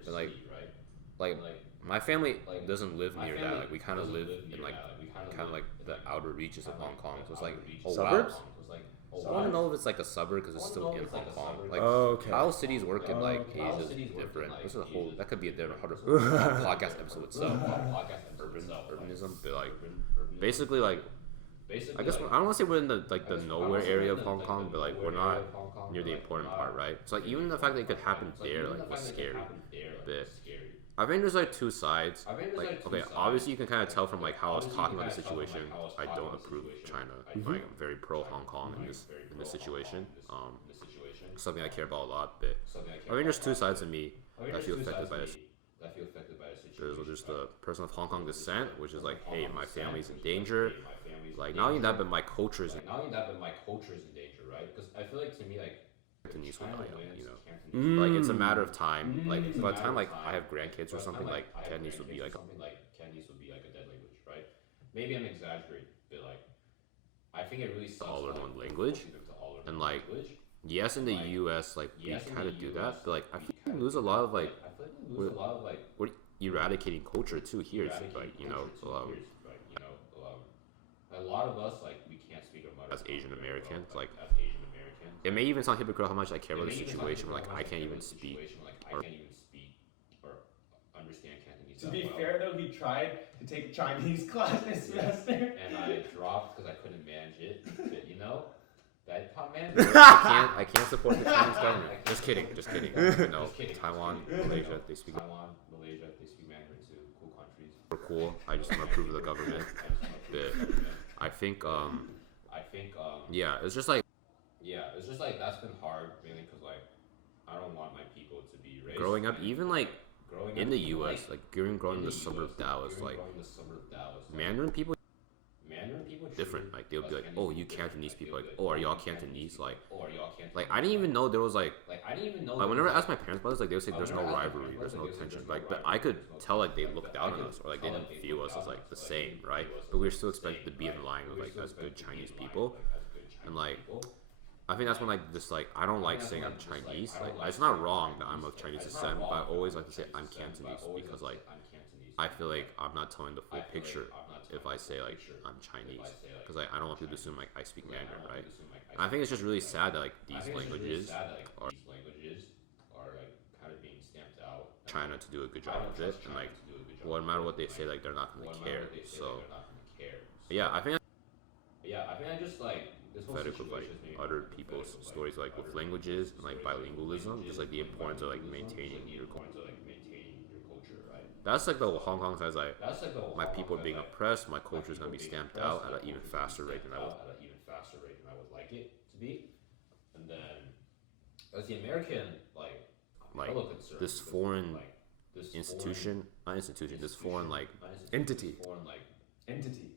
But like my family doesn't live near that. Like we kind of live in like kind of like the outer reaches of Hong Kong. So it's like, oh Suburbs? wow. I want to know if it's like a suburb because it's still in Hong Kong. Like Okay. how cities work in like Asia is different. This is a whole that could be a different podcast episode itself. Urbanism, but like basically like I guess I don't want to say we're in the like the nowhere area of Hong Kong, but like we're not near the important part, right? So like even the fact that it could happen there like was scary. But I think there's like two sides. Like okay, obviously you can kind of tell from like how I was talking about the situation. I don't approve of China. Like I'm very pro Hong Kong in this situation. Something I care about a lot. But I think there's two sides of me that feel affected by this. There's the person of Hong Kong descent, which is like, hey, my family's in danger. Like not only that, but my culture is in danger, right? Because I feel like to me, like Cantonese will die out, you know. Like it's a matter of time. Like by the time like I have grandkids or something, like Cantonese would be like a dead language, right? Maybe I'm exaggerating, but like I think it really sucks. all in one language. And like yes, in the U.S. like we kind of do that, but like I feel like we lose a lot of like we're eradicating culture too here. It's like you know. A lot of us like we can't speak our mother As Asian Americans, like it may even sound hypocritical how much I care about the situation. Where, like I can't even speak or understand Cantonese. To be fair though, he tried to take a Chinese class this semester. And I dropped because I couldn't manage it. But you know, that top man. I can't support the Chinese government. Just kidding. You know, Taiwan, Malaysia, they speak Mandarin too. Cool countries. We're cool. I just want to approve of the government. But I think yeah, it's just like that's been hard mainly because like I don't want my people to be racist. growing up, even like in the U.S., like growing in the suburb of Dallas, like Mandarin people different. Like they'll be like, oh, you Cantonese people, like, oh, are y'all Cantonese? Like I didn't even know there was like whenever I asked my parents about this, like they would say there's no rivalry, there's no tension. Like, but I could tell like they looked down on us or like they didn't view us as like the same, right? But we were still expected to be in line with like as good Chinese people, and like I think that's when like this like I don't like saying I'm Chinese. Like it's not wrong that I'm of Chinese descent, but I always like to say I'm Cantonese because like I feel like I'm not telling the full picture if I say like I'm Chinese because like, I don't want people to assume like I speak Mandarin, right? And I think it's just really sad that like these languages are like kind of being stamped out. China to do a good job of it, and like well, no matter what they say, like they're not gonna care. So yeah, I think I just like this whole pathetic with like other people's stories like with languages and like bilingualism, just like the importance of like maintaining your culture. That's like the Hong Kong side, like my people are being oppressed, my culture is gonna be stamped out at an even faster rate than I would like it to be. And then as the American like this foreign institution, not institution, this foreign like Entity. entity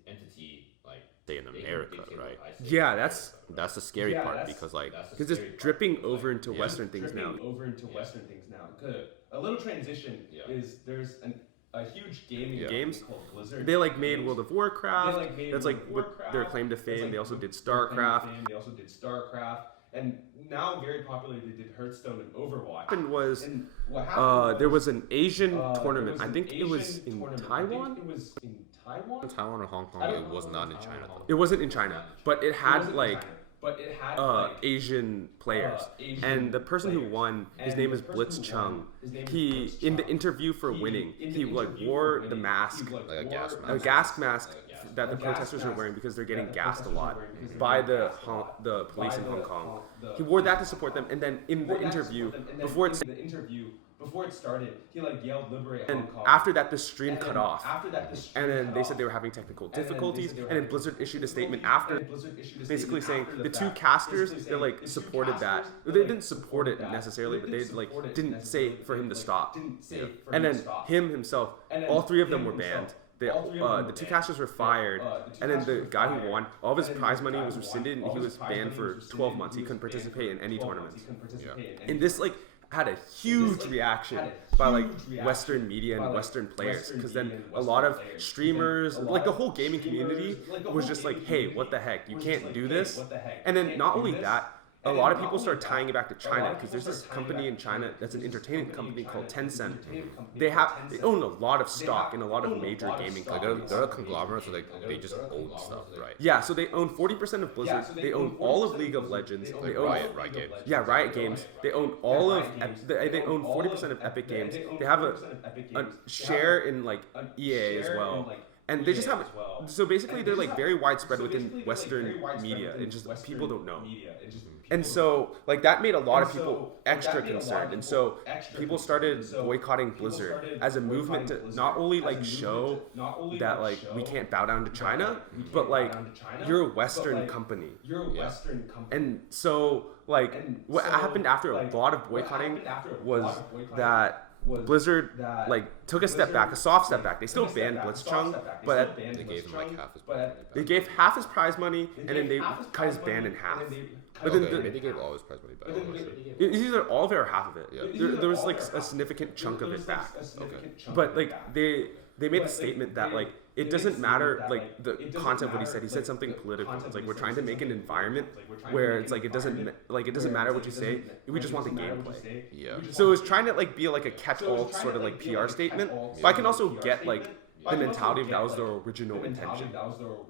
say in America, right? Yeah, that's That's the scary part because like because it's dripping over into Western things now. Over into Western things now. A little transition is there's a huge gaming Games? company called Blizzard. They like made World of Warcraft. They, like, made That's World like of what Warcraft. their claim to fame. That's, They like, also did their claim to StarCraft. fame. They also did StarCraft, and now very popular. They did Hearthstone and Overwatch. What happened was And what happened there was an Asian there tournament. was I an think it was Asian in tournament. Taiwan. I think it was in Taiwan. Taiwan or Hong Kong, I don't it know. was not in China though. It wasn't in China, but it It had wasn't in like China, but it had like Asian players. Asian And the person who players. won, his And name the is person Blitz who Chung. won, his name is He Blitz in the Chung. interview for winning, in the he like interview wore for the winning, mask, he, Like a gas a mask. gas mask that the A gas protesters were mask wearing because they're getting that the gassed a protesters lot were wearing because they're by getting the gassed a lot. the police in By Hong the Kong. the He wore that to police support them, Hong and then in Kong. the Wore that to interview support them, and then before in it's the interview before it started, he like yelled "Liberate and Hong Kong." after that the stream And cut then off. After that, the stream And then cut they said off. they were having technical And then they difficulties, said they were and then having Blizzard issued a statement difficulties, after, and Blizzard issued a basically statement saying after the two fact, casters basically that saying like the two supported that. casters They that, didn't like, support it that. necessarily, but they didn't like support it didn't say necessarily, for him to like, stop. Didn't say for And him to then stop. him himself, And then all three of them him were himself, banned. the two casters were fired, and then the guy who won, all of his prize money was rescinded, and he was banned for 12 months. He couldn't participate in any tournaments. And this like had a huge reaction by like Western media and Western players, because then a lot of streamers, like the whole gaming community, was just like, hey, what the heck, you can't do this. And then not only that, a lot of people start tying it back to China, because there's this company in China that's an entertainment company called Tencent. They own a lot of stock in a lot of major gaming Like companies. they're a conglomerate, so they just own stuff, right? Yeah, so they own 40% of Blizzard. They own all of League of Legends. They Like own Riot Games. Yeah, Riot Games. They own all of. They own 40% of Epic Games. They have a share in like EA as well. And they just have, so basically they're like very widespread within Western media, and just people don't know. And so like that made a lot of people extra concerned, and so people started boycotting Blizzard as a movement to not only like show that like we can't bow down to China, but like you're a Western company. And so like what happened after a lot of boycotting was that Blizzard like took a step back, a soft step back. They still banned Blitzchung, but They gave him like half his money. they gave half his prize money, and then they cut his ban in half. But then Okay, maybe they gave all his prize money back. I'm not sure. it's either all of it or half of it. Yeah. There was like a significant chunk of it back. Okay. But like they made the statement that like it doesn't matter like the content of what he said. He said something political. It's like we're trying to make an environment where it's like it doesn't matter what you say. We just want the gameplay. Yeah. So it was trying to like be like a catch-all sort of like PR statement. But I can also get like the mentality of that was their original intention.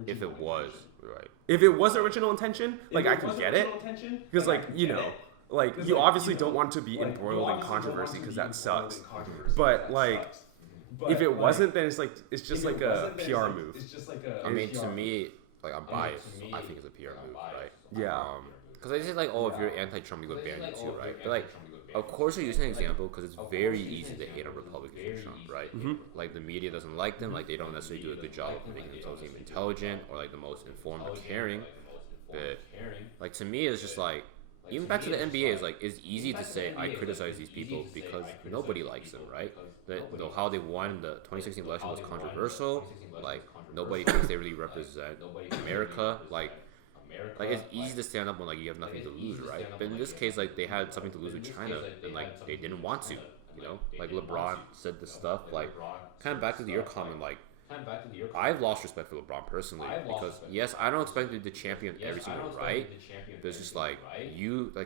If it was, right. If it was the original intention, like I could get it, because like like you obviously don't want to be embroiled in controversy, because that sucks. But like if it wasn't, then it's just like a PR move. I mean, to me, like I'm biased. So I think it's a PR move, right? Yeah. Because I say like, oh, if you're anti-Trump, we would ban you too, right? But like, of course, you're using an example because it's very easy to hate on Republicans for Trump, right? Like the media doesn't like them, like they don't necessarily do a good job of making themselves seem intelligent or like the most informed or caring. But like to me, it's just like even back to the NBA, it's easy to say I criticize these people because nobody likes them, right? How they won the 2016 election was controversial. Like nobody thinks they really represent America. Like it's easy to stand up when like you have nothing to lose, right? But in this case, like they had something to lose with China, and like they didn't want to, you know. Like LeBron said this stuff, like kind of back to your comment, like I've lost respect for LeBron personally because yes, I don't expect him to champion every single right, but it's just like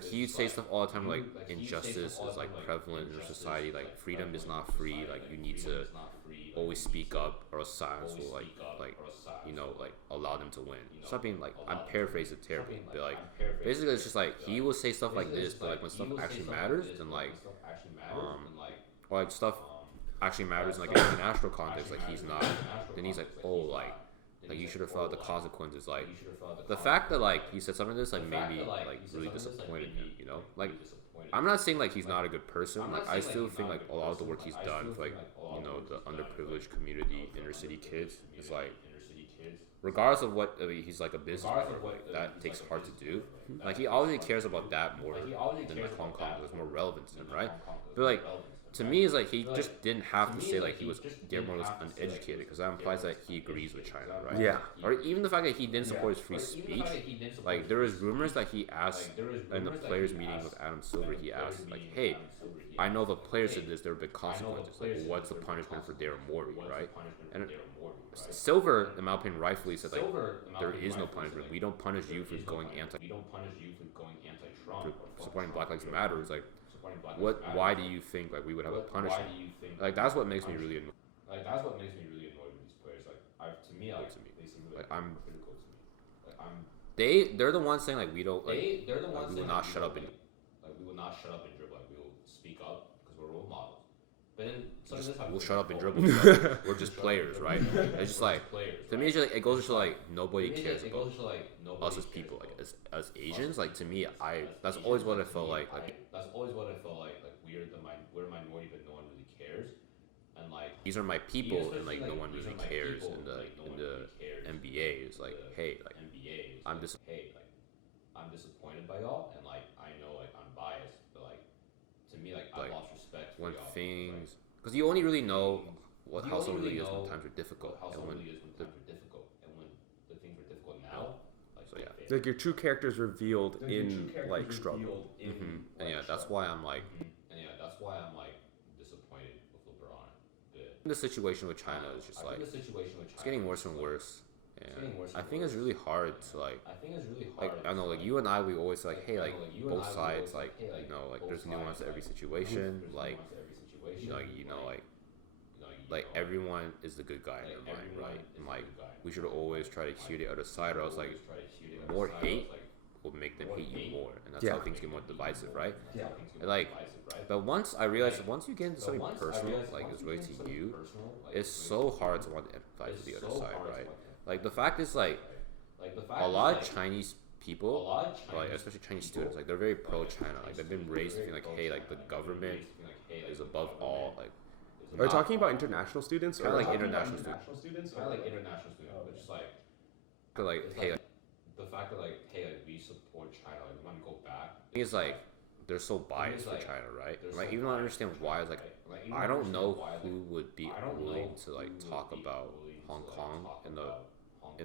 he say stuff all the time like injustice is like prevalent in our society, like freedom is not free, like you need to always speak up or else silence will like allow them to win. Something like I'm paraphrasing terribly, but like basically it's just like he will say stuff like this, but like when stuff actually matters, then or like stuff actually matters in like an international context, like he's not, then he's like, oh, like you should have felt the consequences. Like the fact that like he said something like this like made me like really disappointed in him, you know. Like I'm not saying like he's not a good person, like I still think like a lot of the work he's done for like the underprivileged community, inner city kids is like, regardless of what he's like a businessman, like, that takes hard to do. Like he obviously cares about that more than like Hong Kong, because it's more relevant to him, right? But like to me, it's like he just didn't have to say like Guillermo was uneducated, because that implies that he agrees with China, right? Yeah. Or even the fact that he didn't support his free speech. Like there was rumors that he asked in the players' meeting with Adam Silver, he asked like, "Hey, I know the players did this. There were big consequences. Like, what's the punishment for Daryl Morey, right?" And Silver, in my opinion, rightfully said like, "There is no punishment. We don't punish you for going for supporting Black Lives Matter." It's like, why do you think like we would have a punishment? Like that's what makes me really annoyed. Like that's what makes me really annoyed with these players. Like to me, they seem really critical to me. Like They're the ones saying like we don't like we will not shut up and we will not shut up and dribble. Like we will speak up because we're role models. But then we'll shut up and dribble. We're just players, right? It's just like to me, it's just like it goes to show like nobody cares about us as people, like as Asians. Like to me, that's always what I felt like. That's always what I felt like. Like we're a minority, but no one really cares. And like these are my people, and like no one really cares in the NBA. It's like, hey, like I'm disappointed by y'all, and like I know like I'm biased, but like to me like I lost respect for when y'all. things, because you only really know what you how only someone really really is when know times are difficult, how and someone when really is when times are difficult, and when the things are difficult now, like So, they yeah. fail. Like your true characters revealed Like, your in true characters like struggle. revealed in, and like, yeah, that's struggle. why I'm like And yeah, that's why I'm like disappointed with LeBron. But the situation with China is just I like think the situation with it's China getting is worse just, and like, worse. it's And getting worse I and think it's worse. really hard to like I think it's really hard. I don't know, like to, you and I, we always like, hey, like I know, like, you and both I, we sides, always, like, like hey, like, you know, like both there's nuance sides, to every like, situation, there's like nuance to every situation. you know, like like everyone is the good guy in their mind, right? And like we should always try to hear the other side, or else like more hate will make them hate you more, and that's Yeah. how things get more divisive, right? Yeah. And like, but once I realized, once you get into something personal, like it's related to you, it's so hard to want to empathize with the other side, right? Like the fact is, like a lot of Chinese people, like especially Chinese students, like they're very pro-China. Like they've been raised to feel like, hey, like the government is above all. Like Are you talking about international students? Kinda Or like Talking about international students. students, kind of like international students, but just like hey, the fact that like hey, like we support China, like we want to go back. thing is like they're so biased for China, right? Like even though I understand why, it's like I don't know who would be willing to like talk about Hong Kong in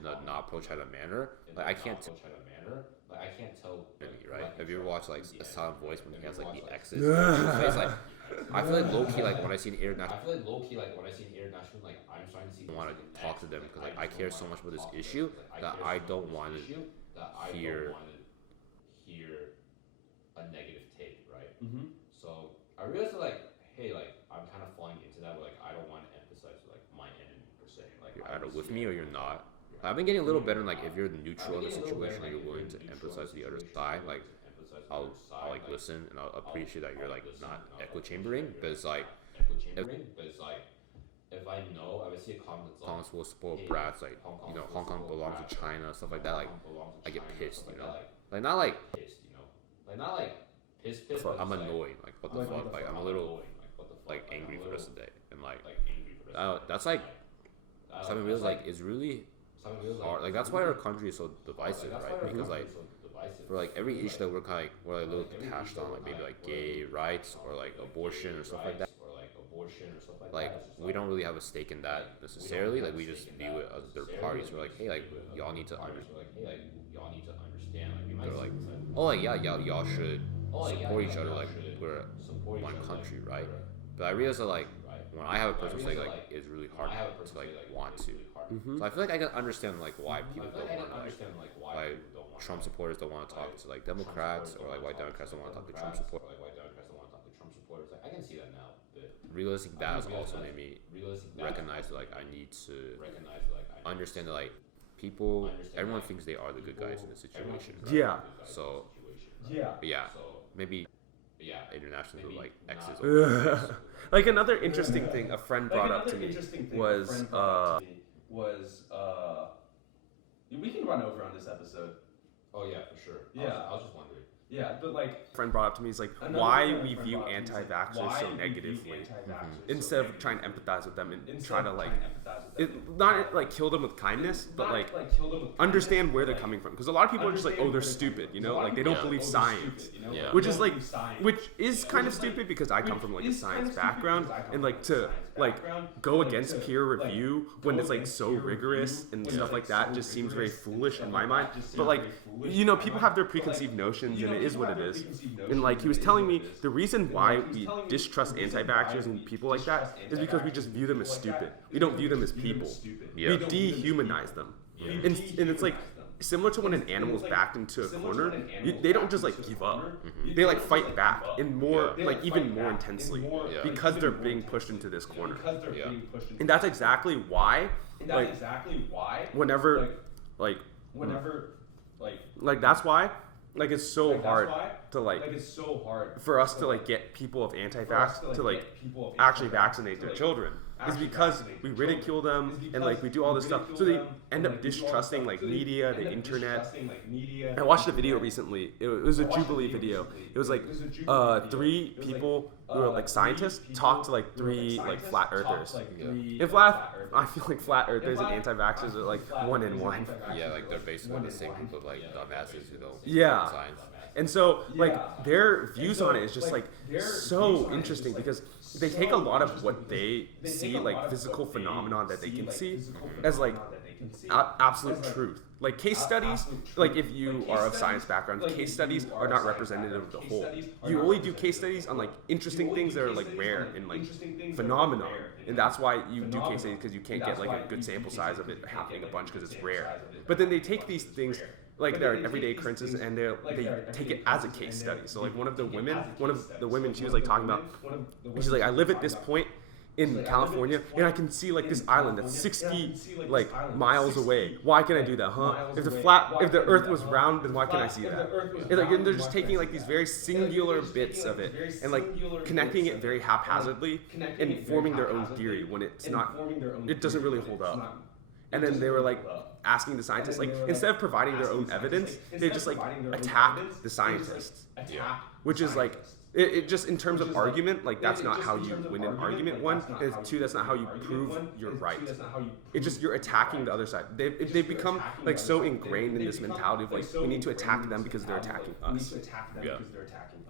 the not pro-China manner. Like I can't tell, right? Have you ever watched like A Silent Voice when he has like the X's? It's like I feel like low key, like when I see an international, like I'm starting to see I want to talk to them because like I care so much about this issue that I don't want to hear. a negative take, right? Mm-hmm. So I realized that, like, hey, like I'm kind of falling into that where like I don't want to emphasize like my enemy per se. Like You're I either just with see, me or you're not. I've been getting a little better in like if you're neutral in the situation, or you're willing to empathize with the other side, like I'll like listen and I'll appreciate that you're like not echo chambering, but it's like if I know, I would see a comment that's like, Kongs will support brats, like you know Hong Kong belongs to China, stuff like that. Like I get pissed, you know, like not like pissed, you know, like not like pissed, fuck, but I'm just, annoyed, like what the fuck, like I'm a little like angry for the rest of the day, and like that's like something really like is really hard. Like that's why our country is so divisive, right? Because like for like every issue that we're kind of like, we're like a little detached on, like maybe like gay rights or like abortion or stuff like that. Like we don't really have a stake in that necessarily. Like we just view it as third parties. We're like, hey, like y'all need to understand. They're like, oh, like yeah, y'all should support each other. Like we're one country, right? But I realize that like when I have a personal stake, like it's really hard to like want to. So I feel like I can understand like why people don't want to like why Trump supporters don't want to talk to like Democrats, or like why Democrats don't want to talk to Trump supporters. I can see that now. Realizing that has also made me recognize that like I need to understand that like people, everyone thinks they are the good guys in the situation, right? Yeah. So Yeah. but yeah, maybe internationals with like X's over Like another interesting thing a friend brought up to me was we can run over on this episode. Oh yeah, for sure. Yeah. I was just wondering. Yeah, but like friend brought up to me is like why we view anti-vaxxers so negatively instead of trying to empathize with them and try to like not like kill them with kindness, but like understand where they're coming from, because a lot of people are just like, oh, they're stupid, you know, like they don't believe science, which is like which is kind of stupid because I come from like a science background, and like to like go against peer review when it's like so rigorous and stuff like that just seems very foolish in my mind. But like, you know, people have their preconceived notions and it is what it is. And like he was telling me the reason why we distrust anti-vaxxers and people like that is because we just view them as stupid. We don't view them as people. We dehumanize them. And it's like similar to when an animal is backed into a corner, they don't just like give up. They like fight back and more, like even more intensely, because they're being pushed into this corner. And that's exactly why, like, whenever that's why, like, it's so hard to like for us to like get people of anti-vax to like actually vaccinate their children, is because we ridicule them and like we do all this stuff, so they end up distrusting like media, the internet. I watched a video recently. It was a Jubilee video. It was like 3 people who are like scientists talk to like three like flat earthers. Yeah. In flat, I feel like flat earthers and anti-vaxxers are like one in one. Yeah, like they're basically the same group of like dumbasses who don't Yeah. believe in science. And so, like, their views on it is just, like, so interesting because they take a lot of what they see, like, physical phenomenon that they can see, as, like, absolute truth. Like, case studies, like, if you are of science background, case studies are not representative of the whole. You only do case studies on, like, interesting things that are, like, rare and, like, phenomenon. And that's why you do case studies, because you can't get, like, a good sample size of it happening a bunch because it's rare. But then they take these things like they're everyday occurrences, and they take it as a case study. So like one of the women, she was like talking about, she's like, I live at this point in California, and I can see like this island that's 60 like miles away. Why can I do that, huh? If the Earth was round, then why can I see that? And they're just taking like these very singular bits of it and like connecting it very haphazardly and forming their own theory when it's not, it doesn't really hold up. And then they were like asking the scientists, like, instead of providing their own evidence, they just like attack the scientists. Which is like, it just in terms of argument, like that's not how you win an argument, one. And two, that's not how you prove you're right. It's just you're attacking the other side. They've become like so ingrained in this mentality of like, we need to attack them because they're attacking us. Yeah.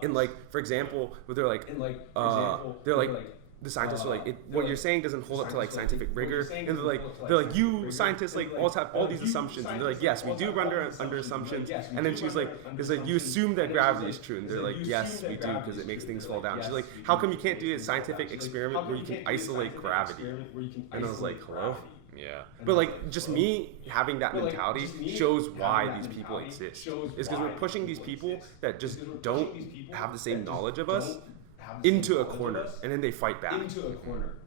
And like, for example, they're like, the scientists are like, what you're saying doesn't hold up to like scientific rigor, and they're like, you scientists like all have all these assumptions, and they're like, yes, we do run under assumptions, and then she's like, it's like you assume that gravity is true, and they're like, yes, we do because it makes things fall down. She's like, how come you can't do a scientific experiment where you can isolate gravity? And I was like, hello. Yeah. But like, just me having that mentality shows why these people exist. Is because we're pushing these people that just don't have the same knowledge of us into a corner, and then they fight back.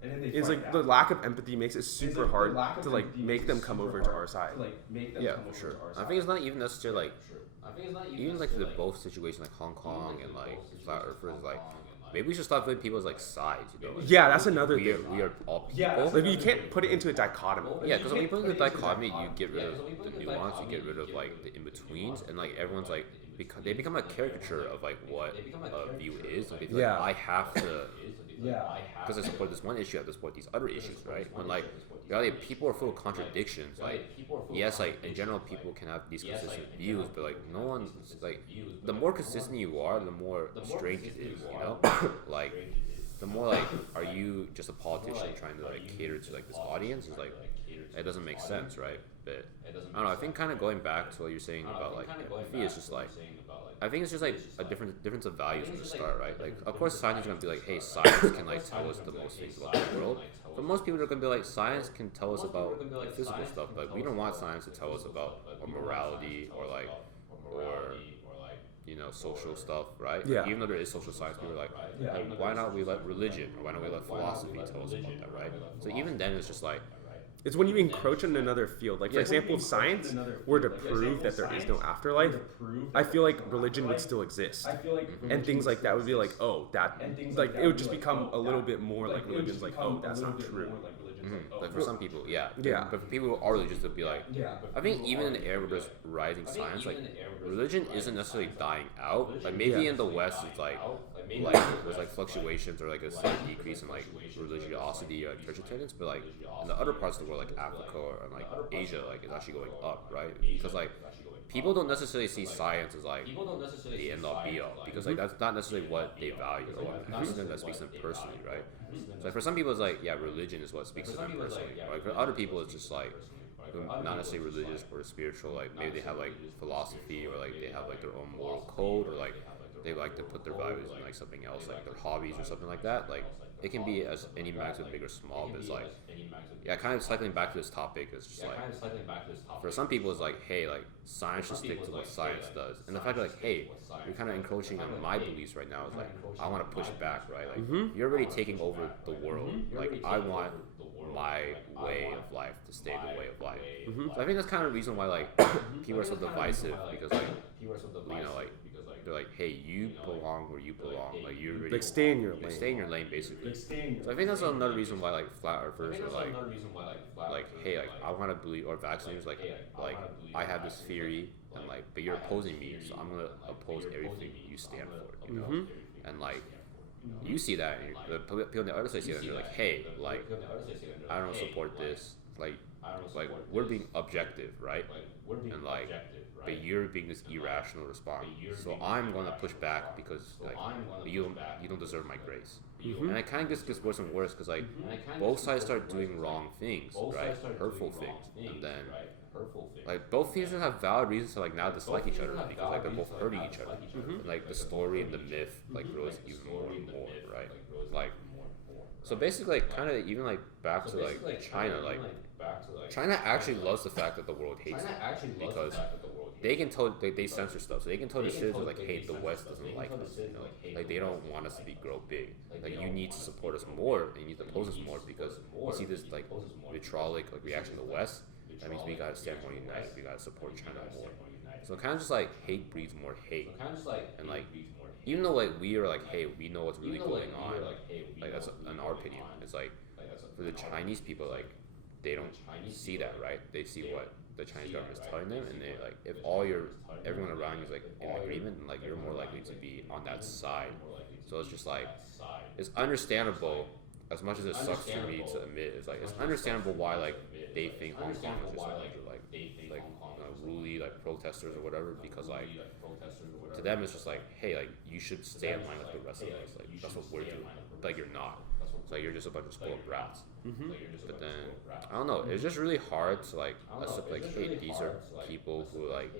It's like the lack of empathy makes it super hard to like make them come over to our side. Yeah, for sure. I think it's not even necessarily like, even like the both situations like Hong Kong and like flat earthers, like maybe we should stop putting people as like sides, you know? Like, yeah, that's another we thing. we are all people. Like you can't put it into a dichotomy. Yeah, because when you put it in the dichotomy, you get rid of the nuance, you get rid of like the in betweens, and like everyone's like, they become a caricature of like what a view is. Like, they feel like I have to, because I support this one issue, I have to support these other issues, right? When like reality, people are full of contradictions. Like, yes, like in general, people can have these consistent views, but like no one's like, the more consistent you are, the more strange it is, you know? Like, the more like, are you just a politician trying to like cater to like this audience? Is like, it doesn't make sense, right? But I don't know. I think kind of going back to what you're saying about like empathy is just like, I think it's just like a difference of values from the start, right? Like, of course, science is gonna be like, hey, science can like tell us the most things about the world. But most people are gonna be like, science can tell us about like physical stuff, but we don't want science to tell us about our morality or like, you know, social stuff, right? Yeah. Like, even though there is social science, people are like, hey, why not we let religion or why not we let philosophy tell us about that, right? So even then, it's just like, it's when you encroach on another field. Like, for example, if science were to prove that there is no afterlife, I feel like religion would still exist. And things like that would be like, oh, that, like, it would just become a little bit more like religion's like, oh, that's not true. like for some people, yeah. Yeah. But for people who are religious, they'll be like, I think even in the era where there's rising science, like, religion isn't necessarily dying out. Like, maybe in the West, it's like there's like fluctuations or like a slight decrease in like religiosity or church attendance, but like in the other parts of the world, like Africa or like Asia, like it's actually going up, right? Because like people don't necessarily see science as like the end all be all, because like that's not necessarily what they value or what that speaks to them personally, right? So like, for some people, it's like, yeah, religion is what speaks to them personally. Like for other people, it's just like, not necessarily religious or spiritual, like maybe they have like philosophy or like they have like their own moral code, or like they like to put their values in like something else, like their hobbies or something like that. Like, it can be as any magnitude, big or small, but it's like, yeah, kind of cycling back to this topic, it's just like, for some people it's like, hey, like science should stick to what science does, and the fact that like, hey, you're kind of encroaching on my beliefs right now is like, I want to push back, right? Like, you're already taking over the world. Like, I want my way of life to stay the way of life. So I think that's kind of the reason why like people are so divisive, because like, you know, like they're like, hey, you belong where you belong. Like, you already Like, stay in your lane. Stay in your lane, basically. So I think that's another reason why like flat earthers are like, hey, like I want to believe, or vaccinators like I have this theory, and like, but you're opposing me, so I'm gonna oppose everything you stand for, you know? And like, you see that, and the people on the other side see that, and they're like, hey, like, I don't support this. Like we're being objective, right? And like, but you're being this irrational response. So I'm gonna push back because like you don't deserve my grace. And it kind of just gets worse and worse because like both sides start doing wrong things, right? Hurtful things, and then like both teams have valid reasons to like now dislike each other because like they're both hurting each other. And, like the story and the myth like grows even more and more, right? Like so basically like kind of even like back to like China, like China actually loves the fact that the world hates them because they can tell they censor stuff, so they can tell the citizens like, hey, the West doesn't like us, you know, like they don't want us to be grow big. Like you need to support us more, and you need to oppose us more because you see this like vitriolic like reaction to the West. That means we gotta stand more united. We gotta support China more. So kind of just like hate breeds more hate, and like even though like we are like, hey, we know what's really going on, like that's in our opinion. It's like for the Chinese people, like they don't see that, right? They see what the Chinese government is telling them, and they like if everyone around you is like in agreement, then like you're more likely to be on that side. So it's just like it's understandable. As much as it sucks for me to admit, it's like it's understandable why like they think Hong Kong is just a bunch of like ruly like protesters or whatever, because like to them it's just like, hey, like you should stay in line with the rest of us, like that's what we're doing. Like you're not. It's like you're just a bunch of spoiled brats. But then I don't know. It's just really hard to like accept like, hey, these are people who like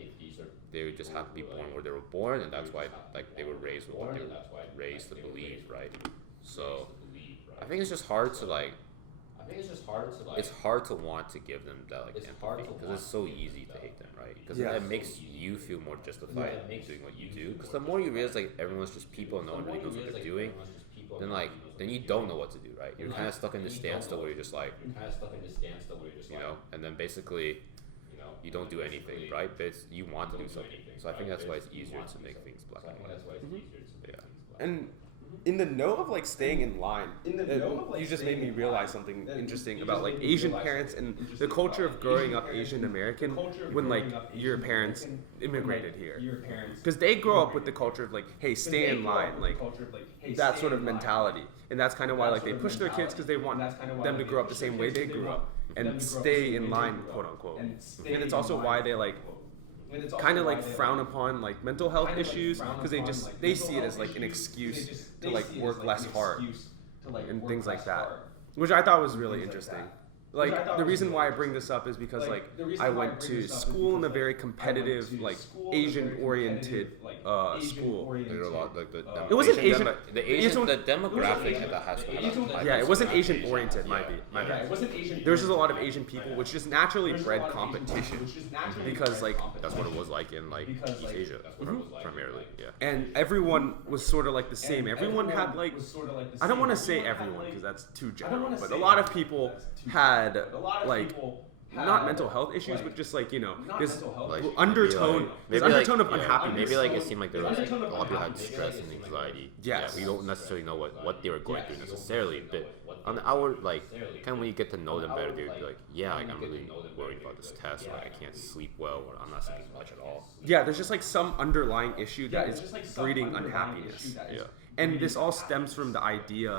they just have to be born where they were born, and that's why like they were raised with what they were raised to believe, right? So I think it's just hard to like. It's hard to want to give them that like empathy because it's so easy to hate them, right? Because it makes you feel more justified in doing what you do. Because the more you realize like everyone's just people and no one really knows what they're doing, then you don't know what to do, right? You're kind of stuck in this standstill where you're just like, you know, and then basically you don't do anything, right? But you want to do something. So I think that's why it's easier to make things black and white. Yeah. And in the note of like staying in line, you just made me realize something interesting about like Asian parents and the culture of growing up Asian American when like your parents immigrated here, because they grow up with the culture of like, hey, stay in line, like that sort of mentality, and that's kind of why like they push their kids because they want them to grow up the same way they grew up and stay in line, quote unquote. And it's also why they like kind of like frown upon like mental health issues because they see it as like an excuse to like work less hard and things like that, which I thought was really interesting. Like the reason why I bring this up is because like I went to school in a very competitive like Asian oriented school. There are a lot like It wasn't Asian. The demographic at the high school. Yeah, it wasn't Asian oriented. My bad. There's just a lot of Asian people, which just naturally bred competition because like that's what it was like in like East Asia primarily. Yeah. And everyone was sort of like the same. Everyone had like, I don't want to say everyone because that's too general, but a lot of people had like not mental health issues, but just like, you know, this Like, undertone, this undertone of unhappiness. Maybe like it seemed like there was like, a lot of people had stress and anxiety. Yes. Yeah, we don't necessarily know what they were going through necessarily, but on the outward, like kind of when you get to know them better, they'd be like, yeah, like I'm really worried about this test, or like I can't sleep well, or I'm not sleeping much at all. Yeah, there's just like some underlying issue that is breeding unhappiness. Yeah. And this all stems from the idea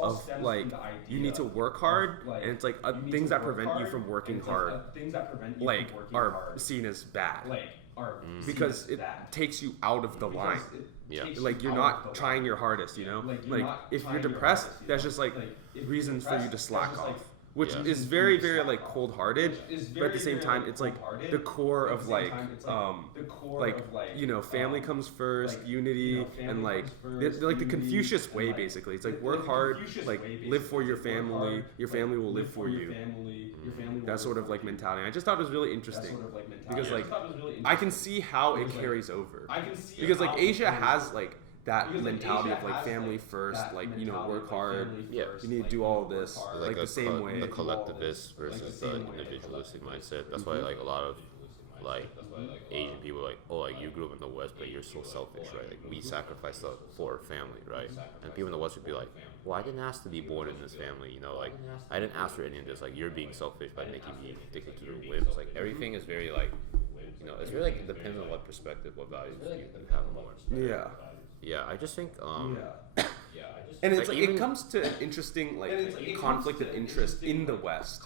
of like you need to work hard, and it's like things that prevent you from working hard, like are seen as bad, because it takes you out of the line. Yeah. Like you're not trying your hardest, you know. Like if you're depressed, that's just like reasons for you to slack off. Which is very, very like cold-hearted, but at the same time, it's like the core of like, you know, family comes first, unity, and like the Confucius way basically. It's like work hard, like live for your family will live for you. That sort of like mentality. I just thought it was really interesting because like I can see how it carries over. Because like Asia has like that mentality of like family first, like, you know, work hard. Yeah. You need to do all this like the same way. The collectivist versus the individualistic mindset. That's why like a lot of like Asian people like, oh, like you grew up in the West, but you're so selfish, right? Like we sacrifice stuff for our family, right? And people in the West would be like, well, I didn't ask to be born in this family, you know, like I didn't ask for any of this. Like you're being selfish by making me addicted to your whims. Like everything is very like, you know, it's really like it depends on what perspective, what values you have more. Yeah. Yeah, I just think And it's Like, like even- it comes to an interesting conflict of interest in the West.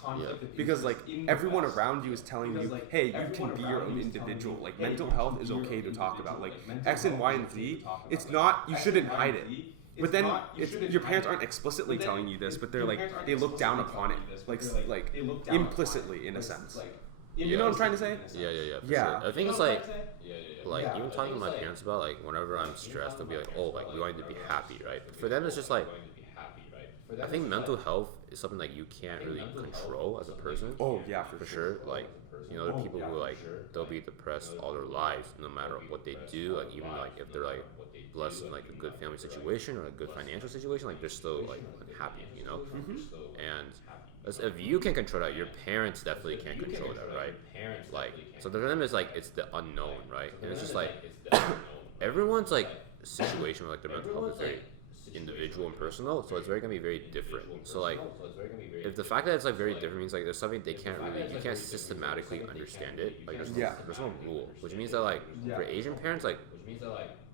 Because like everyone around you is telling you, hey, you can be your own individual. Like mental health is okay to talk about. Like X and Y and Z, it's not. You shouldn't hide it. But then your parents aren't explicitly telling you this, but they're like they look down upon it, like implicitly in a sense. You know what I'm trying to say? Yeah, for Yeah. sure. I think it's like even talking to my parents about like whenever I'm stressed, they'll be like, oh, like we want you to be happy, right? But for them, it's just like I think mental health is something like you can't really control as a person. Oh yeah, For sure, like there are people who like they'll be depressed all their lives, no matter what they do. Like even like if they're like blessed in like a good family situation or a good financial situation, like they're still like unhappy, And if you can control that, your parents definitely can't control that, right? Like so the them is like it's the unknown, right? And it's just like everyone's like situation with like their mental health is very individual and personal, so it's very gonna be very different. So like if the fact that it's like very different means like there's something you can't systematically understand it, like there's no rule, which means that like for Asian parents like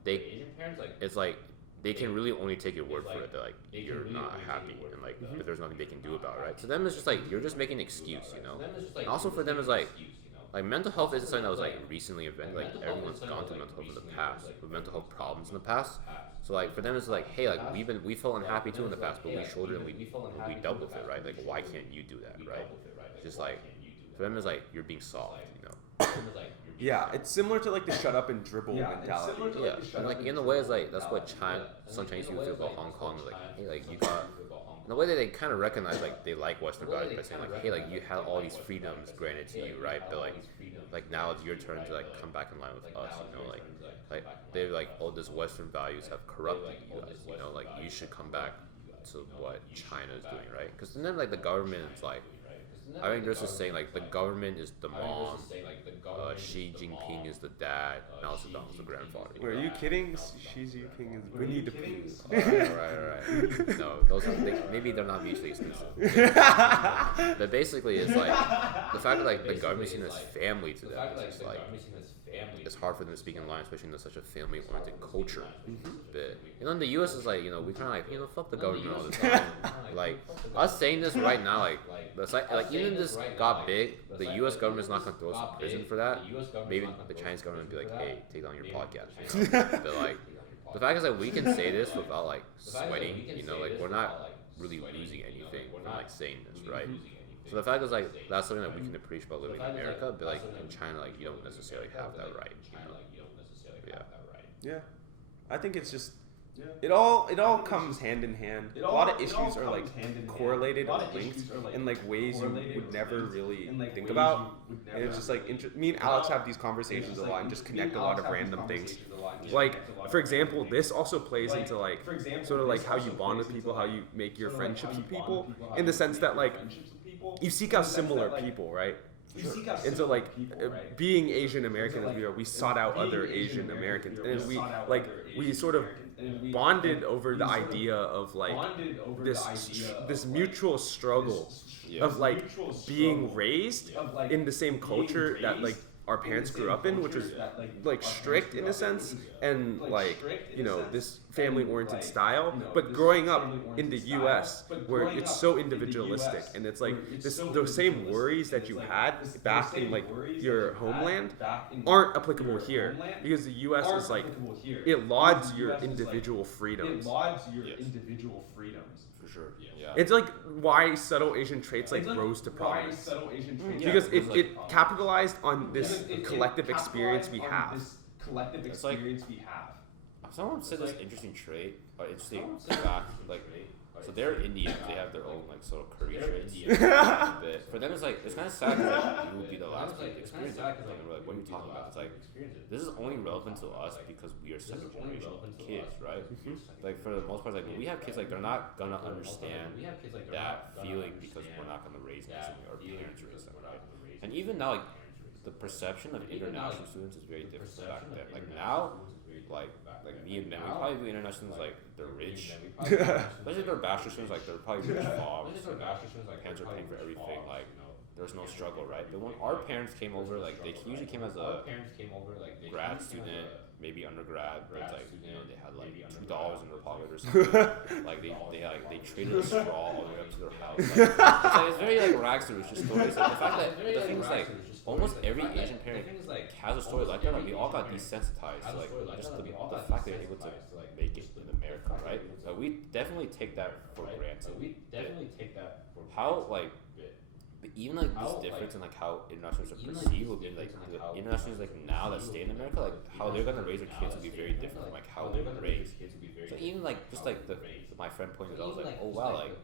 it's like they can really only take your word for it that like you're not happy and like that there's nothing they can do about it, right? So them it's just like you're just making an excuse, And also for them is like mental health isn't something that was like recently invented. Like everyone's gone through mental health in the past, with mental health problems in the past. So like for them it's like, hey, like we felt unhappy too in the past, but we showed it and we dealt with it, right? Like why can't you do that, right? Just like for them it's like you're being soft, Yeah, it's similar to like the shut up and dribble mentality. Yeah, and like in a way, it's like that's what some Chinese people feel about Hong Kong. Like, hey, like you got. In a way that they kind of recognize like they like Western values by saying like, hey, like you had all these freedoms granted to you, right? But like now it's your turn to like come back in line with us, like they're like, oh, these Western values have corrupted you guys, like you should come back to what China is doing, right? Because then like the government is like. I think there's this saying like the government is the mom, Xi Jinping is the dad, Mao Zedong is the grandfather. Wait, are you kidding? Xi Jinping is Winnie the Pooh. Right. No, those are maybe they're not mutually exclusive. But basically, it's like the fact that like the government is seen as family to them is just like it's hard for them to speak in line, especially in such a family-oriented culture. But in the U.S. is like we kind of like fuck the government all the time. Like us saying this right now, like even this got big, the U.S. government is not gonna throw us in prison for that. Maybe the Chinese government would be like, hey, take down your podcast. But like the fact is that we can say this without like sweating. Like we're not really losing anything from like saying this, right? So the fact is like that's something that we can appreciate about living in America, but like in China, like you don't necessarily have that right. Yeah, I think it's just it all comes hand in hand. A lot of issues are like correlated and linked in like ways you would never really think about. And it's just like me and Alex have these conversations a lot and just connect a lot of random things. Like for example, this also plays into like sort of like how you bond with people, how you make your friendships with people, in the sense that like you seek out similar people, right? And so like being Asian American as we are, we sought out other Asian Americans, and we sort of bonded over the idea of like this mutual struggle of like being raised in the same culture that like our parents grew up in, which was like strict in a sense, and like this family-oriented style, but growing up in the U.S. where it's so individualistic, and it's like those same worries that you had back in like your homeland aren't applicable here, because the U.S. is like it lauds your individual freedoms. For sure. Yeah. It's like why subtle Asian traits like rose to prominence, because it capitalized on this collective experience we have. Someone said this interesting trait, or interesting fact, like, so they're Indians, they have their own, like, sort of curry traits. But for them, it's like, it's kind of sad because, like, you would be the last one to experience it. Like, we're like, what are you talking about? It's like, this is only relevant to us because we are second generation kids, right? Like, for the most part, like, when we have kids, like, they're not gonna understand that feeling because we're not gonna raise them the same way our parents raised them, right? And even now, like, the perception of international students is very different from back then. Like, now, like me and them, we probably do international students like they're rich, especially if they're bachelor students, like they're probably rich fogs. Parents are paying for everything. Like there was no struggle, right? But when our parents came over, like they usually came as a grad student, maybe undergrad, but like they had like $2 in their pocket or something. Like they traded a straw all the way up to their house. It's very like rags to riches stories. Like, the fact that the thing is like almost every Asian parent has a story like that. Like we all got desensitized to like just the fact that they're able to make it in America, right? We definitely take that for granted. How like. But even like this difference in like how internationals are perceived will be like the internationals like now that stay in America, like how they're gonna raise their kids will be very different from like how they were raised. So even like just like my friend pointed out, I was like, oh wow, like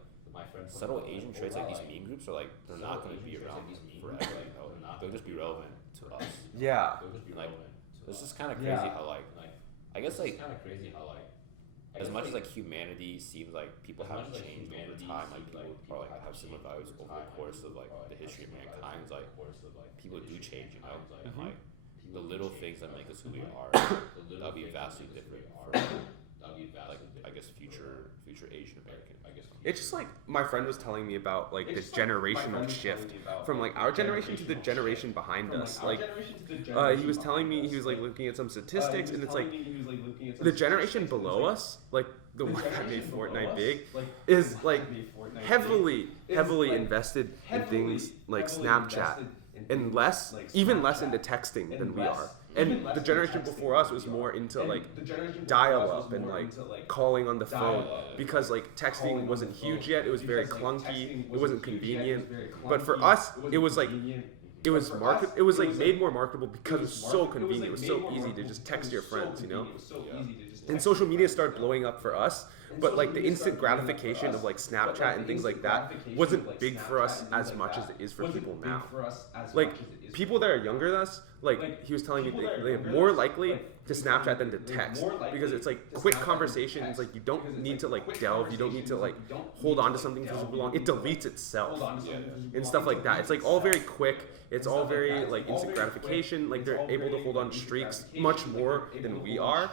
subtle Asian traits like these meme groups are like they're not gonna be around forever, they'll just be relevant to us. Yeah. Like it's just kind of crazy how like I guess like as much as like humanity seems like people haven't changed over time, like people are like have similar values over the course of like the history of mankind, like people do change, and like the little things that make us who we are, that'll be vastly different from like I guess future Asian American. It's just like my friend was telling me about like the generational shift from like our generation to the generation behind us. Like he was telling me, he was like looking at some statistics, and it's like the generation below us, like the one that made Fortnite big, is like heavily invested in things like Snapchat and even less into texting than we are. And the generation before us was more into like dial-up and like calling on the phone, because like texting wasn't huge yet. It was very clunky. It wasn't convenient. But for us, it was like it was like made more marketable because it was so convenient. It was so easy to just text your friends, And social media started blowing up for us. But like the instant gratification of like Snapchat and things like that wasn't big for us as much as it is for people now. Like people that are younger than us, like he was telling me, they're more likely to Snapchat than to text, because it's like quick conversations. Like you don't need to like delve, you don't need to like hold on to something for super long. It deletes itself and stuff like that. It's like all very quick. It's all very like instant gratification. Like they're able to hold on streaks much more than we are.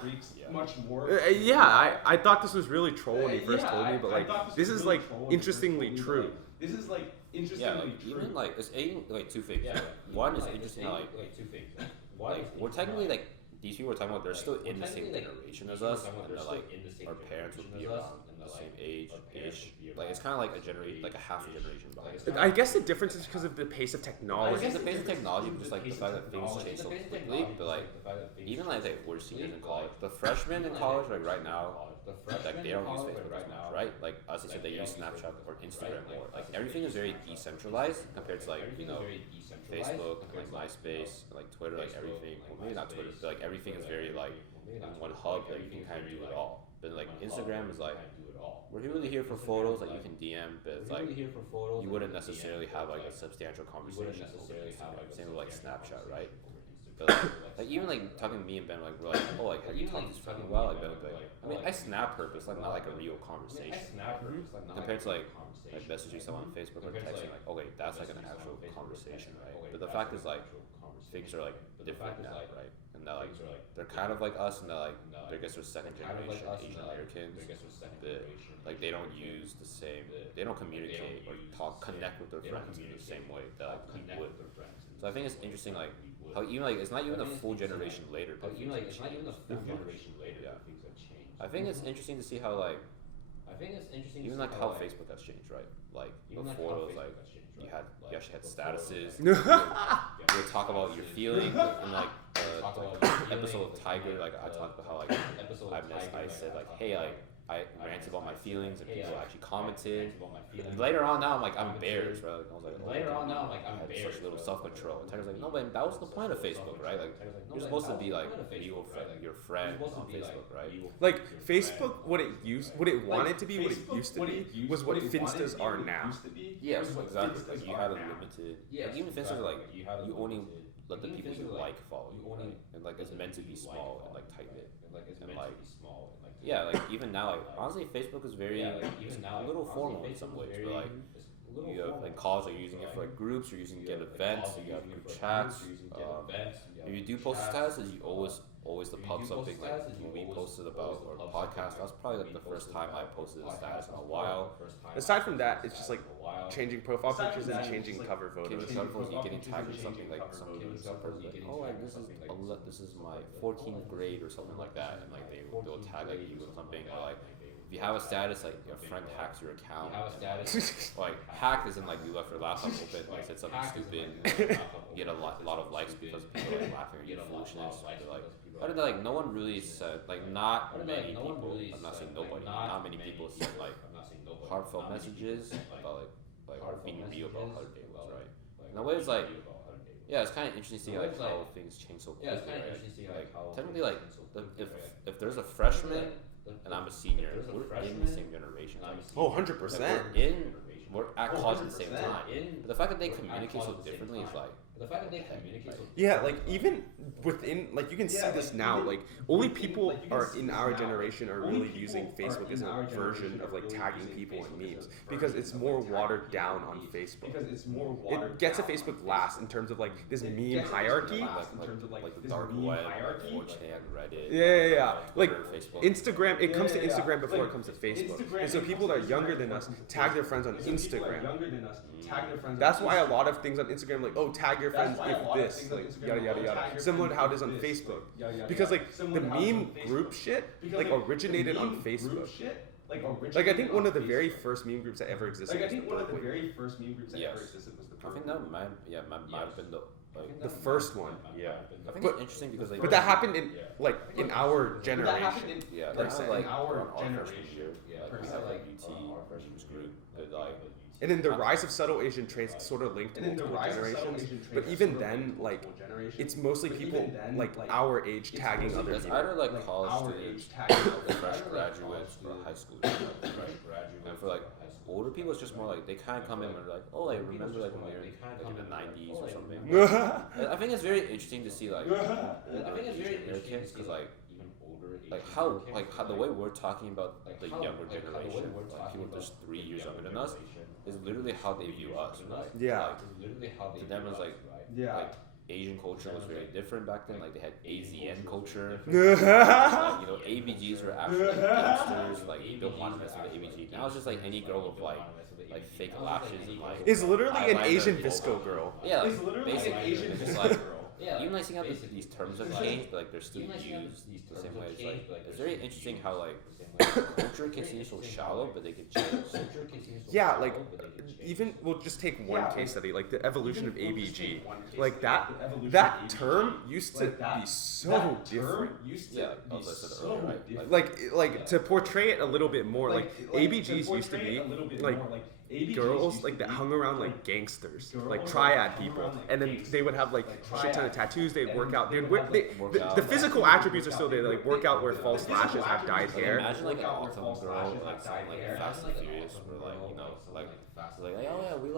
I thought this was really troll when he first told me, but like this is like interestingly true. Even like it's like two things. One is interesting, like we're technically like these people we're talking about, they're still in the same generation as us, and they're like our parents would be around the same age-ish. Like it's kind of like a generation, like a half a generation behind. I guess the difference is because of the pace of technology. I guess the pace of technology, just like the fact that things change so quickly. But like even like we're seniors in college, the freshmen in college, like right now, like they don't use Facebook as much, right? Like us, they said they use Snapchat or Instagram more. Like everything is very decentralized compared to like Facebook and like MySpace, and, like Twitter, like everything. Well, maybe not Twitter, but like everything is very like in one hub. Like you can kind of do it all. But like Instagram is like we're really here for photos. Like you can DM, but it's like you wouldn't necessarily have like a substantial conversation over Instagram. Same with like Snapchat, right? But like even like talking to me and Ben, like we're like, oh, like have you talked this fucking well? Like Ben would be like, I mean, I snap her, but it's like not like a real conversation. Compared to like messaging someone on Facebook or texting, like okay, that's like an actual conversation, right? But the fact is like things are like different now, right? And that like they're kind of like us, and that like I guess they're second generation Asian Americans, but like they don't use the same, they don't communicate or connect with their friends in the same way that like we would. So I think it's interesting, like how even like it's not even a full generation later, but things have changed. Yeah. I think it's interesting to see how like even like how Facebook has changed, right? Like before it was like you actually had statuses. You would talk about your feelings, and like the episode of Tiger, like I talked about how like I said like, hey, like I ranted about my feelings, and people actually commented. And later on now, I'm embarrassed, right? Like, I was like, I had such little self-control. And Tiger's like, no, but that was the point of Facebook, right? Like, you're supposed to be like your friend on Facebook, right? Like Facebook, what it wanted to be, what it used to be, was what Finstas are now. Yes, exactly. Like, you had a limited. Like, even Finstas, like you only let the people you like follow you, right? And like it's meant to be small and like tight knit, and like. Yeah, like even now, like honestly, Facebook is very it's a little formal in some ways, but like you have like college, like, you're using it for like groups, you're using it to get events, you have group chats. If you do post statuses, you always the pub something like when we posted about our podcast. That was probably like the first time I posted a status in a while. Aside from that, it's just like changing profile pictures and changing cover photos. Changing photos, you getting tagged in something like some person like, oh, like this is my 14th grade or something like that, and like they'll tag like you with something, or like if you have a status like your friend hacks your account, like hacked isn't like you left your laptop open, like said something stupid, and you get a lot of likes because people are like laughing at your foolishness. But like no one really said, like not many people, I'm not saying nobody, not many people said like heartfelt messages about like being real about how their day was, right? In a way, it's like, yeah, it's kind of interesting to see like how things change so quickly, right? Like technically, like if there's a freshman and I'm a senior, we're in the same generation. Oh, 100%. We're at college at the same time. But the fact that they communicate so differently is like, yeah, like even within, like you can see this now, like only people are in our generation are really using Facebook as a version of like tagging people in memes, because it's more watered down on Facebook. It gets to Facebook last in terms of like this meme hierarchy. like the dark web, 4chan, Reddit. Yeah. Like Facebook. Instagram, it comes to Instagram before it comes to Facebook. And so people that are younger than us tag their friends on Instagram. That's why a lot of things on Instagram, like, oh, tag your friends if this, like, yada yada yada. Similar to how it is on Facebook. Because like the meme group shit like originated on Facebook. Like I think one of the very first meme groups that ever existed was the Berkeley. I think that might have been The first one, yeah. I think it's interesting because like, But that happened in our generation. Yeah, per that's se. like our freshman year. Like we have like UT memes group, but like. And then the rise of subtle Asian traits sort of linked multiple generations. But even then, like, it's mostly people like our age tagging other It's people. either like college students, fresh graduates, or high school students, right? And for like older people, it's just more like they kind of come in and they're like, oh, I remember like when we were like in the 90s or something. I think it's very interesting to see like Americans, because like how the way we're talking about the younger generation, like people just 3 years younger than us, is literally how they view us, right? Yeah. Like, to them it's like Asian culture was very different back then. Like they had AZN culture. Like, you know, ABGs were actually like gangsters. Like they don't want to mess with the ABG. Now it's just like any girl with like fake lashes and like. It's literally an eyeliner Asian and visco girl. Yeah, like, basically it's just like. Even like seeing how these terms have changed, but like they're still used the same way. It's like it's very interesting how like culture can seem so shallow, but they can change. Yeah, like even we'll just take one case study, like the evolution of ABG. Like that term used to be so different. Yeah, as I said earlier, right? Like to portray it a little bit more, like ABGs used to be like girls like that hung around like gangsters, like triad people, and then they would have like shit ton of tattoos. They'd work out. The physical attributes are still there. They like work out, wear false lashes, have dyed hair. Imagine like an awesome girl, like something like Fast and Furious, where like you know, like oh yeah, we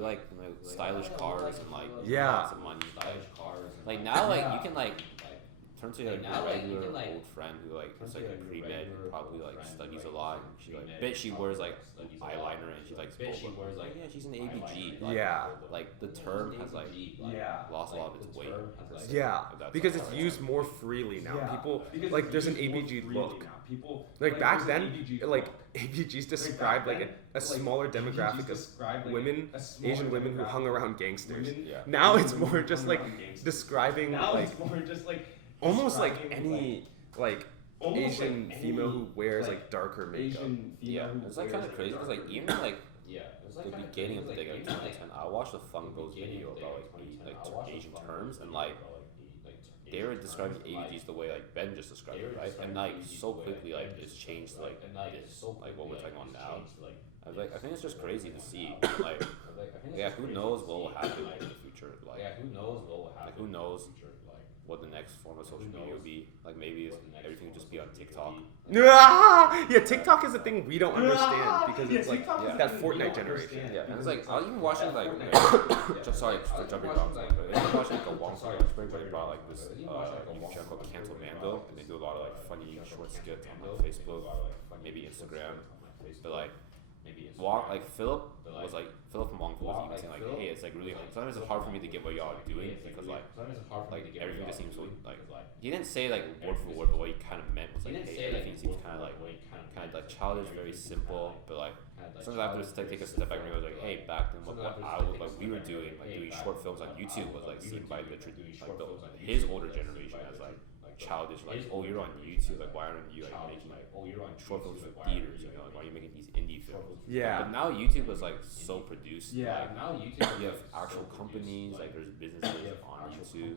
like stylish cars and like lots of money. Like now, like you can like turn to like a regular old friend who like is like a pre-med who probably like studies a lot. And she like bet she wears like eyeliner and she likes boba. Like yeah, she's an ABG. Like, like the term has like lost a lot of its weight. Yeah, because it's used more freely now. People like there's an ABG look. Like back then, like ABGs described like a smaller demographic of women, Asian women who hung around gangsters. Now it's more just like describing like almost like any like Asian female who wears like darker makeup. Yeah, it's like kind of crazy because like even like the beginning of the decade, 2010, I watched a Fungo's video about like Asian terms, and like they were describing ABGs the way like Ben just described it, right? And like so quickly like it's changed to, like this, like what we're talking about now. I think it's just crazy to see. Like yeah, who knows what will happen in the future? Like who knows what the next form of social media will be. Like maybe everything will just be on TikTok. Yeah, TikTok is a thing we don't understand because it's like that Fortnite generation. Yeah, and it's like I was even watching like just sorry for jumping around, but I was watching like a long time. Everybody brought like this YouTube channel called Cancel Mando, and they do a lot of like funny short skits on like Facebook, maybe Instagram. But like Philip from Wong was even saying like, hey, it's like really sometimes it's hard for me to get what y'all are doing because like everything just seems so like he didn't say like word for word, but what he kind of meant was like, hey, everything seems kind of like childish, very simple, but like sometimes I have to just like take a step back and realize like, hey, back then what we were doing short films on YouTube was like seen by his older generation as like childish, like, oh, you're on YouTube, like, why aren't you like making short films for theaters, you know, like, why are you making these indie films? Yeah. But now YouTube is like so produced. Yeah. Like, now YouTube, you have actual companies, like there's businesses on YouTube.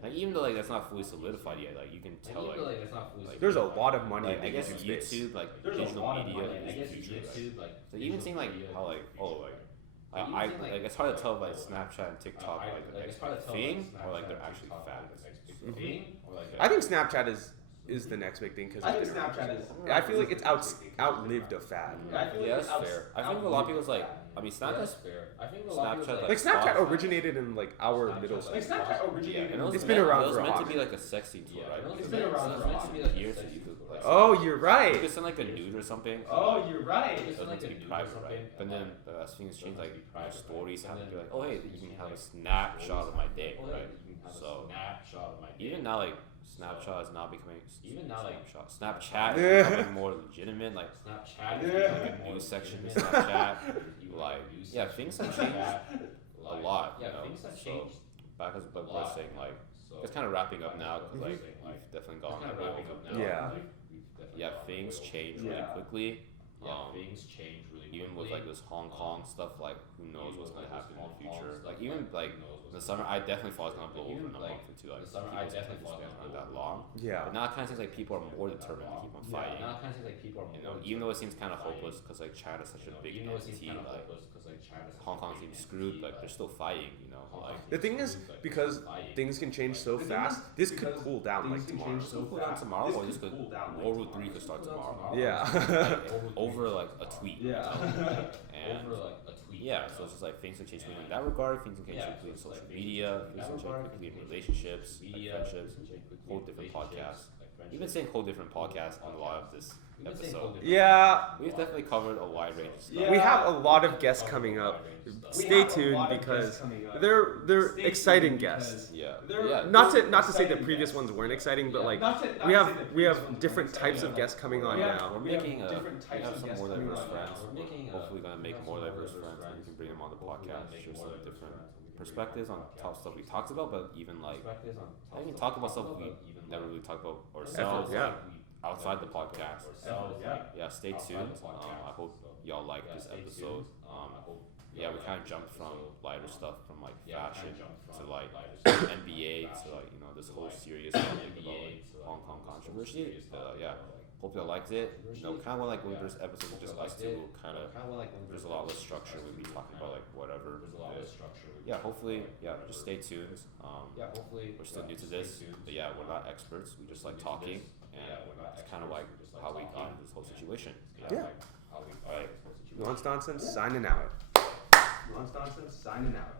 Like even though like that's not fully solidified yet, like you can tell like there's a lot of money like, in the I guess YouTube space. YouTube, like digital media is the future, right? So even seeing like how like I like it's hard to tell if like Snapchat and TikTok like a thing or like they're actually fads. I think Snapchat is the next big thing because I feel like it's outlived a fad. Yeah, that's fair. I think a lot of people's like, I mean, Snapchat Like Snapchat originated in like our middle school. Yeah, and It's been around it was for a meant while. to be like a sexy tool, right? It's been around for a while. Years that you could like. Oh, you're You right. could send like a nude or something. Oh, you're right. It doesn't have to be private, right? But then as things change, like stories have to be like, oh hey, you can have a snapshot of my day, right? So even now, like Snapchat is now becoming Snapchat is becoming more legitimate. Like Snapchat is like a news section in Snapchat. Like yeah, things have changed a lot. You know? So back as what we're saying, like it's kind of wrapping up now because like we've definitely gone that road. Yeah. Things change really quickly. Even with like this Hong Kong stuff, like who knows what's gonna happen in the future. Like even like the summer, I definitely thought it was gonna blow over in a month or two. Like people's attention spans aren't that long. Yeah. But now it kind of seems like people are more determined to keep on fighting. You know, even though it seems kind of hopeless because like China's such a big entity, like Hong Kong seems screwed. Like they're still fighting. You know, like The thing is, because things can change so fast, this could cool down like tomorrow. cool down tomorrow, or just World War III could start tomorrow. Yeah. Over like a tweet. Yeah. And yeah, so it's just like things can change quickly in that regard. Things can change quickly in social media. Things can change quickly in relationships, like friendships, whole different podcasts. We've been saying whole different podcasts on a lot of this episode. Yeah. We've definitely covered a wide range of stuff. We have a lot of guests coming up. Stay tuned because they're exciting guests. Yeah. Not to say the previous ones weren't exciting, but like we have different types of guests coming on now. We're making we have some more diverse friends. Hopefully gonna make more diverse friends and we can bring them on the podcast, share some different perspectives on top stuff we talked about, but even like I can talk about stuff we never really talked about ourselves. Yeah. Outside the podcast. Yeah, stay tuned. I hope y'all like this episode. Yeah, we kind of jumped from lighter stuff, from like fashion to like NBA to like this whole serious topic about like Hong Kong controversy. Yeah, hope y'all liked it. Kind of like when there's episodes with just us two, kind of there's a lot less structure when we talking about like whatever. Yeah, hopefully, just stay tuned. We're still new to this, but yeah, we're not experts. We just like talking, and it's kind of like how we got into this whole situation. Yeah. All right. Nuanced Nonsense signing out. Nuanced Nonsense signing out.